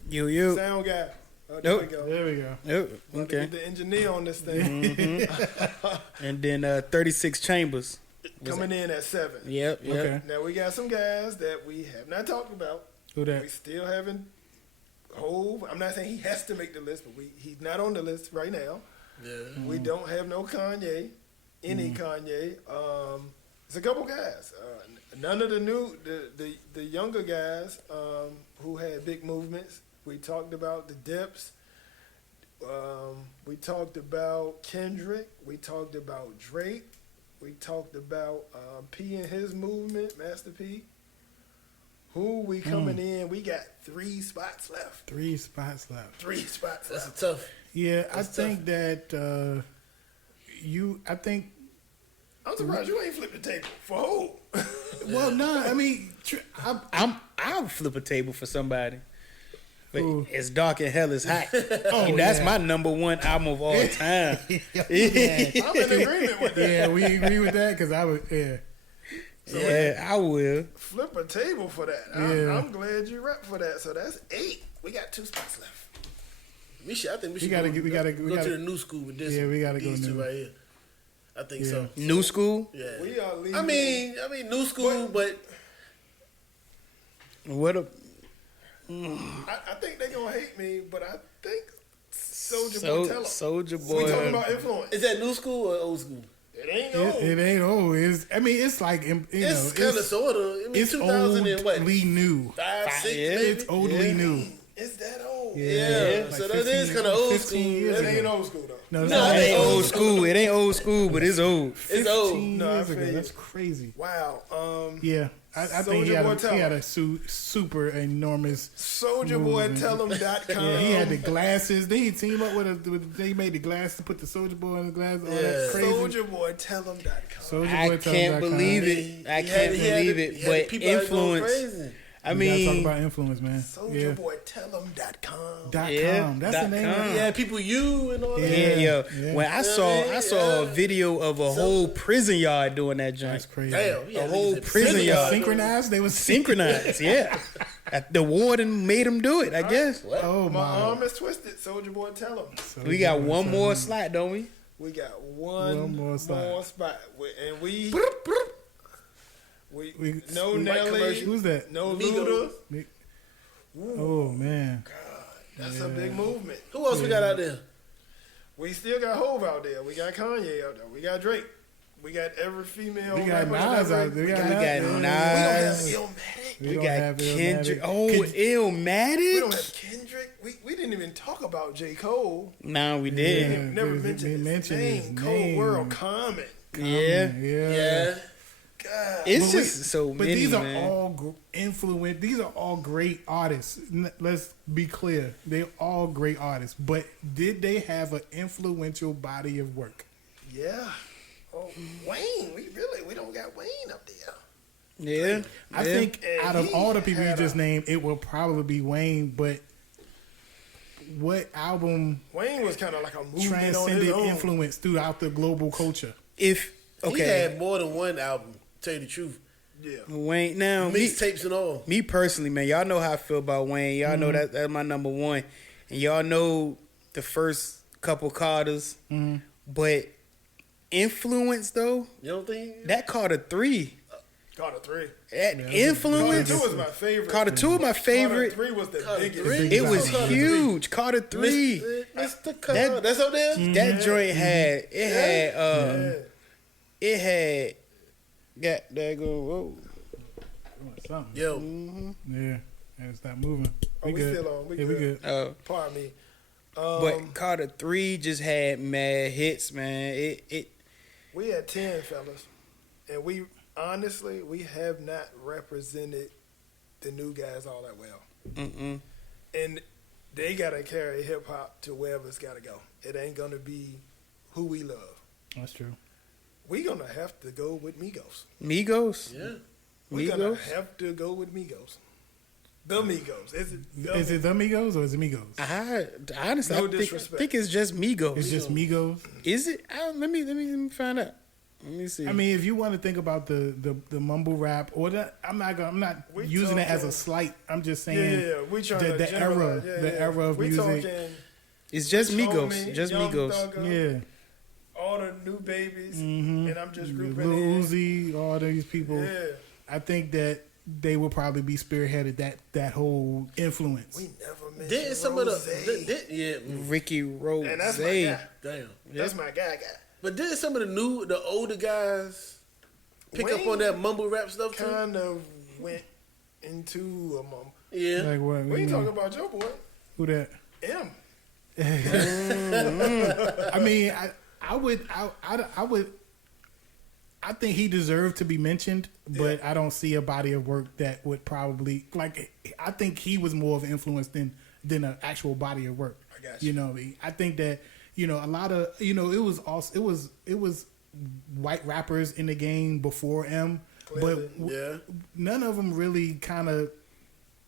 You. Sound guy. Nope. There we go. Nope. Okay. The engineer on this thing. And then 36 Chambers. Coming in at 7. Yep. Okay. Now we got some guys that we have not talked about. Who We that? still haven't Hove. I'm not saying he has to make the list, but he's not on the list right now. Yeah. We don't have no Kanye, any Kanye. It's a couple guys. None of the younger guys who had big movements. We talked about the Dips. We talked about Kendrick. We talked about Drake. We talked about P and his movement, Master P. Who we coming in? We got 3 spots left. 3 spots left. 3 spots That's left. a tough. Yeah, That's I think that I think. I'm surprised you ain't flipped the table for who? Well, no, I mean, I'll flip a table for somebody. But Who? It's Dark and Hell is Hot. Oh, That's yeah. my number 1 album of all time. I'm in agreement with that. Yeah, we agree with that because I would. Yeah, Yeah, I will. Flip a table for that. Yeah. I'm glad you rep for that. So that's 8. We got 2 spots left. I think we should gotta go, get- we gotta- go we to gotta- the new school with this. Yeah, we gotta these go two new. right here. I think Yeah. so. New school? Yeah. We are leaving. I mean, new school, but What a I think they're gonna hate me, but I think Soldier Boy tell 'em. Soldier We talking Boy. about influence. is that new school or old school? It ain't no. it ain't old. It's like you know, It's kind of sort of. I mean, it's 2000 and what? oldly new. 5, 6, yeah. maybe. It's oldly new. It's that old. Yeah, like so that is 15 kind of old 15 school. years It That's- ain't old school though. No, No, It it ain't old old school. It ain't old school, but it's old. It's old. 15 No, I years feel ago. you. That's crazy. Wow. Yeah, I think Soulja Boy he tell had 'em. a super enormous. SoldierBoyTell'em.com. Yeah, he had the glasses. Then he teamed up with they made the glass to put the Soldier Boy in the glasses. All Yeah. that crazy. SoldierBoyTell'em.com. Soldier I Boy can't believe it. I can't believe it. But influence. I We gotta talk mean, about influence, man. Yeah. SoldierBoyTellem.com. .com. That's the name. .com. Of it. Yeah, people you and all that. yeah, yo. Yeah. When I saw a video of a whole prison yard doing that joint. That's crazy. Damn, A whole niggas prison at yard. Synchronized. They was Synchronized, yeah. The warden made him do it, I guess. What? Oh My my. arm is twisted. Soldier Boy, tell him. We got one more slot, don't we? We got one more more spot. spot. And we We- no we- Nelly, Who's that? no Migos. Luda. Oh man. That's a big movement. Who else we got out there? We still got Hove out there. We got Kanye out there. We got Drake. We got every female. We got rapper Nas that out there. We got We got We don't Nas. have Illmatic. We don't got have Kendrick. Illmatic. Oh, We don't Illmatic? have Kendrick. We didn't even talk about J. Cole. No, we did. Yeah. Never we mentioned, mentioned his his name. Cold name. World Common. Yeah. Yeah. God. It's But we- just so But many, these are man. all influent. These are all great artists. Let's be clear. They're all great artists. But did they have an influential body of work? Yeah. Oh, Wayne. We don't got Wayne up there. Yeah. I yeah. think And out of he all the people you had just a- named, it will probably be Wayne. But what album Wayne was kind of like a movement on transcended his own. influence throughout the global culture? If He okay, had more than one album. Tell you the truth, Yeah. Wayne. Now me, mixtapes and all. me personally, man, y'all know how I feel about Wayne. Y'all know that's my number one, and y'all know the first couple Carters. But influence though, You don't think? that Carter 3. Carter 3. That Carter influence. 2 was my favorite. Carter 2 my favorite. Carter 3 was the Carter biggest. 3? It was Carter 3. huge. Carter 3. Mr. Carter. That's up there? That joint had Yeah. it had got that go. Whoa. Something. Yo. Yeah. And stop moving. Oh, we good. still on. We Yeah, we good. good. Pardon me. But Carter 3 just had mad hits, man. It We had 10 fellas, and we honestly have not represented the new guys all that well. And they gotta carry hip hop to wherever it's gotta go. It ain't gonna be who we love. That's true. We gonna have to go with Migos. Migos. Yeah. We gonna Migos. have to go with Migos. The Migos. Is it? The Is it the Migos or is it Migos? I honestly No I disrespect. think it's just Migos. It's just Migos. Is it? Let me find out. Let me see. I mean, if you want to think about the mumble rap, or that, I'm not We using it as a talking- slight. I'm just Yeah, saying yeah. We trying the, to the era, generalize. Yeah, the yeah. era of we music. Talking it's just Migos. Homie, Just Young Migos. Thugger, Yeah, all the new babies, Mhm. and I'm just Lil grouping in. Uzi, all these people. Yeah. I think that they would probably be spearheaded that whole influence. We never mentioned Didn't some of Rose. Ricky Rose. And that's my guy. Damn. That's my guy. But didn't some of the older guys pick up Wayne on that mumble rap stuff too? kind of went into a mum. Yeah. Like what? We ain't talking about your boy, Who that? M. I mean, I would. I think he deserved to be mentioned, but I don't see a body of work that would probably like. I think he was more of an influence than an actual body of work. I got you. You know what I mean? I think that a lot of it was white rappers in the game before M, Clearly, but none of them really kind of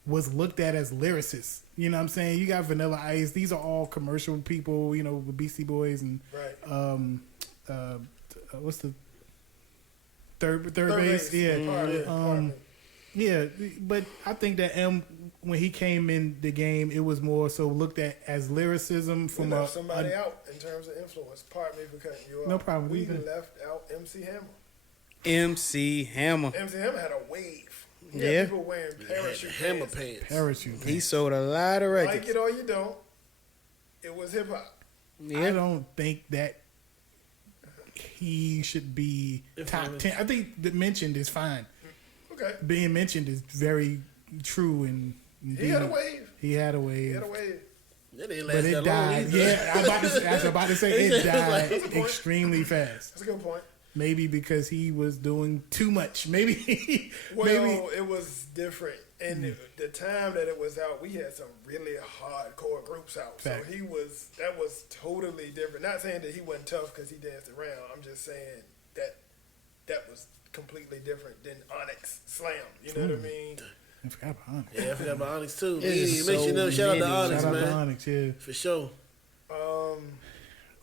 was looked at as lyricists. You know what I'm saying? You got Vanilla Ice. These are all commercial people. The Beastie Boys and Right. what's the third base? Yeah. Pardon. Yeah, but I think that M, when he came in the game, it was more so looked at as lyricism We from left somebody out in terms of influence. Pardon me for cutting you off. No problem. We You can- left out MC Hammer. MC Hammer. MC Hammer had a wave. Yeah. People wearing parachute Hammer pants. pants. parachute. He sold a lot of Like records. it or you don't. It was hip hop. I Yeah. don't think that he should be top Influence. 10. I think the mentioned is fine. Okay. Being mentioned is very true and He had a wave. He had a He wave. had a wave. That didn't But last it that long died. either. Yeah, I was about to say it died That's a point. extremely fast. That's a good point. Maybe because he was doing too much. Maybe. Well, maybe. it was different. And the time that it was out, we had some really hardcore groups out. Fact. So that was totally different. Not saying that he wasn't tough because he danced around. I'm just saying that was completely different than Onyx Slam. You know what I mean? I forgot about Onyx. Yeah, I forgot about Onyx too. There's Yeah, mention them. Shout out to so Onyx, Shout out to man. Onyx, yeah. For sure.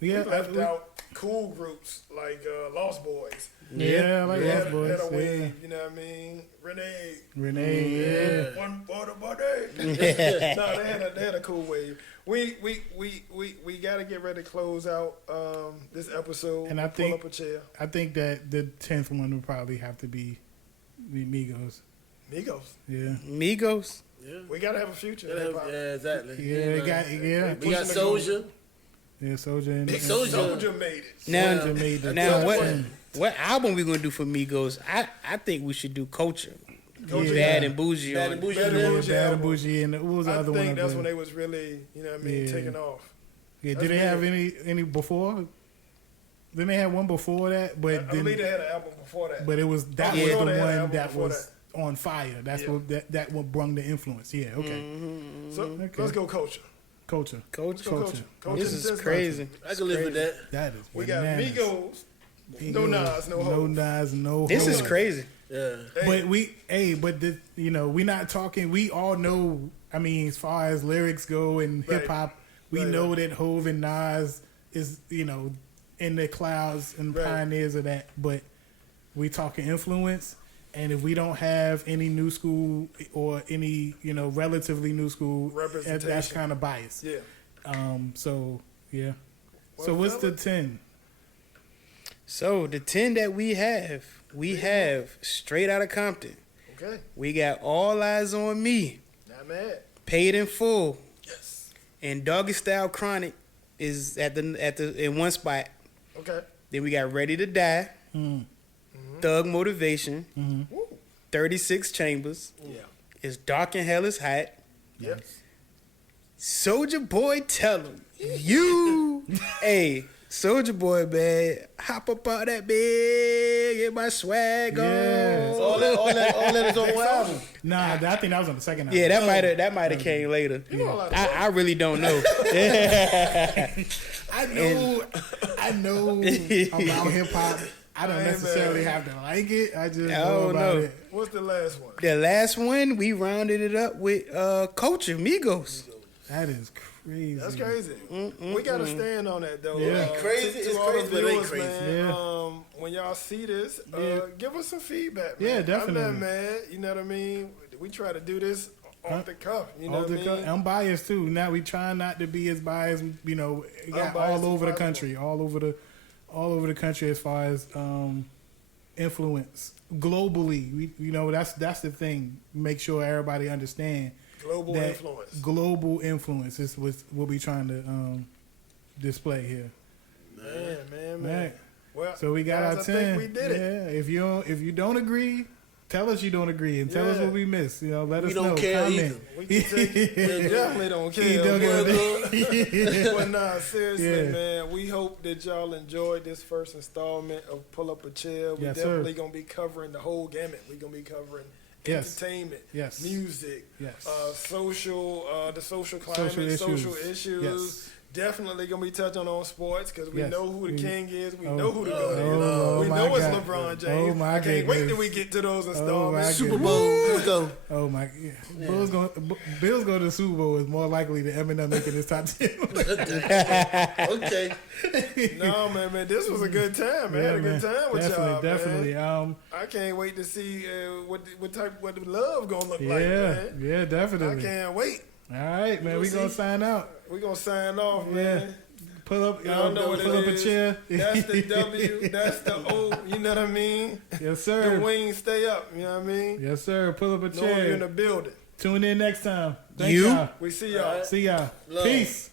We left out cool groups like Lost Boys. Yeah, I like Had, Lost Boys. had a Yeah. wave, you know what I mean? Renee, yeah. One for the body. No, they had a cool wave. We got to get ready to close out this episode. And I Pull think- up a chair. I think that the 10th one would probably have to be Migos. Migos. Yeah. Migos. Yeah. We got to have a future. in Yeah, hip-hop. exactly. Yeah, it got, yeah. We got Soldier. Yeah, Soldier and Big Soulja. Soldier made it. Now, Soulja made the now top what 10. what album we gonna do for Migos? I think we should do Culture. Culture, Bad yeah. and Bougie Bad on and it. Bougie. Bad and Yeah. Bougie. Bad and album. Bougie and what was the I other one? think up that's there? when they was really, you know what I mean, Yeah. taking off. Yeah, that's did they have weird. any before? Then they had one before that, I but believe then, they had an album before that. but it was that Yeah. was They the had an one album that before was on fire. That's Yeah. what that what brung the influence. Yeah, okay. So Okay. let's go culture. Culture. Culture. Culture. Culture This in is this crazy. I can live with that. That is We got bananas. Migos. No Nas, no no Hov. Nas, no. This is Hov. crazy. Yeah. Hey, But we're not talking. We all know. I mean, as far as lyrics go and Right. hip hop, we Right, know right. that Hov and Nas is in the clouds and Right. pioneers of that. But we talking influence, and if we don't have any new school or any relatively new school, that's Representation. kind of biased. yeah. So yeah. Well, So what's the fellas, 10? So the 10 that we have straight out of Compton. Okay. We got All Eyes on Me, Not mad. Paid in Full, Yes. and Doggy Style Chronic is at the in one spot. Okay. Then we got Ready to Die, Thug Motivation, Woo. 36 Chambers. Yeah. It's Dark and Hell is Hot. Yep. Soldier Boy, tell him you, hey, Soldier Boy, man, hop up out that bed, get my swag on. Yeah. All that is on one album. Nah, I think that was on the second album. Yeah, that might have came later. You know a lot of I really don't know. I know about hip hop. I don't Hey, necessarily man. have to like it. I just I know don't about know. it. What's the last one? The last one we rounded it up with Culture Migos. That is crazy. That's crazy. We got to stand on that, though. Yeah. Crazy, it's all the crazy, but it ain't viewers, crazy. man, Yeah. when y'all see this, Yeah. give us some feedback, man. Yeah, definitely. I'm not mad. You know what I mean? We try to do this off the cuff. You know All what I the mean? I'm biased too. Now we trying not to be as biased. It got Unbiased all over the as country, all over the country as far as influence globally. That's the thing. Make sure everybody understand Global that influence. global influence is what we'll be trying to display here. Man. Well, So we got guys, our I think 10. we did it. Yeah, if you don't agree, tell us you don't agree and tell us Yeah. what we missed. Let We us don't know. care Comment. either. We definitely don't He care. don't But nah, seriously, Yeah. man, we hope that y'all enjoyed this first installment of Pull Up a Chair. We Yes, definitely sir. gonna be covering the whole gamut. We're gonna be covering Yes. entertainment, Yes. music, Yes. the social climate, Social social issues. issues. Yes. Definitely gonna be touching on sports because we Yes. know who the king is. We Oh. know who the GOAT is. Oh, we my know it's God. LeBron James. Oh, my I can't wait goodness. till we get to those my installments. Super goodness. Bowl. Let's go. Oh my! Yeah. Bills going to the Super Bowl is more likely than Eminem making his top 10. Okay. No, man, this was a good time, man. I had a good time with y'all, definitely. man. I can't wait to see what the love gonna look like, Yeah, man. yeah, I definitely. can't wait. All right, man, You'll we gonna see. sign out. We're gonna sign off, man. Pull up, Y'all know what pull it up a is. chair. That's the W. That's the O. You know what I mean? Yes, The sir. wings stay up. You know what I mean? Yes, sir. Pull up a Know you're in chair. the building. Tune in next time. Thank You? y'all. We see y'all. See y'all. Love. Peace.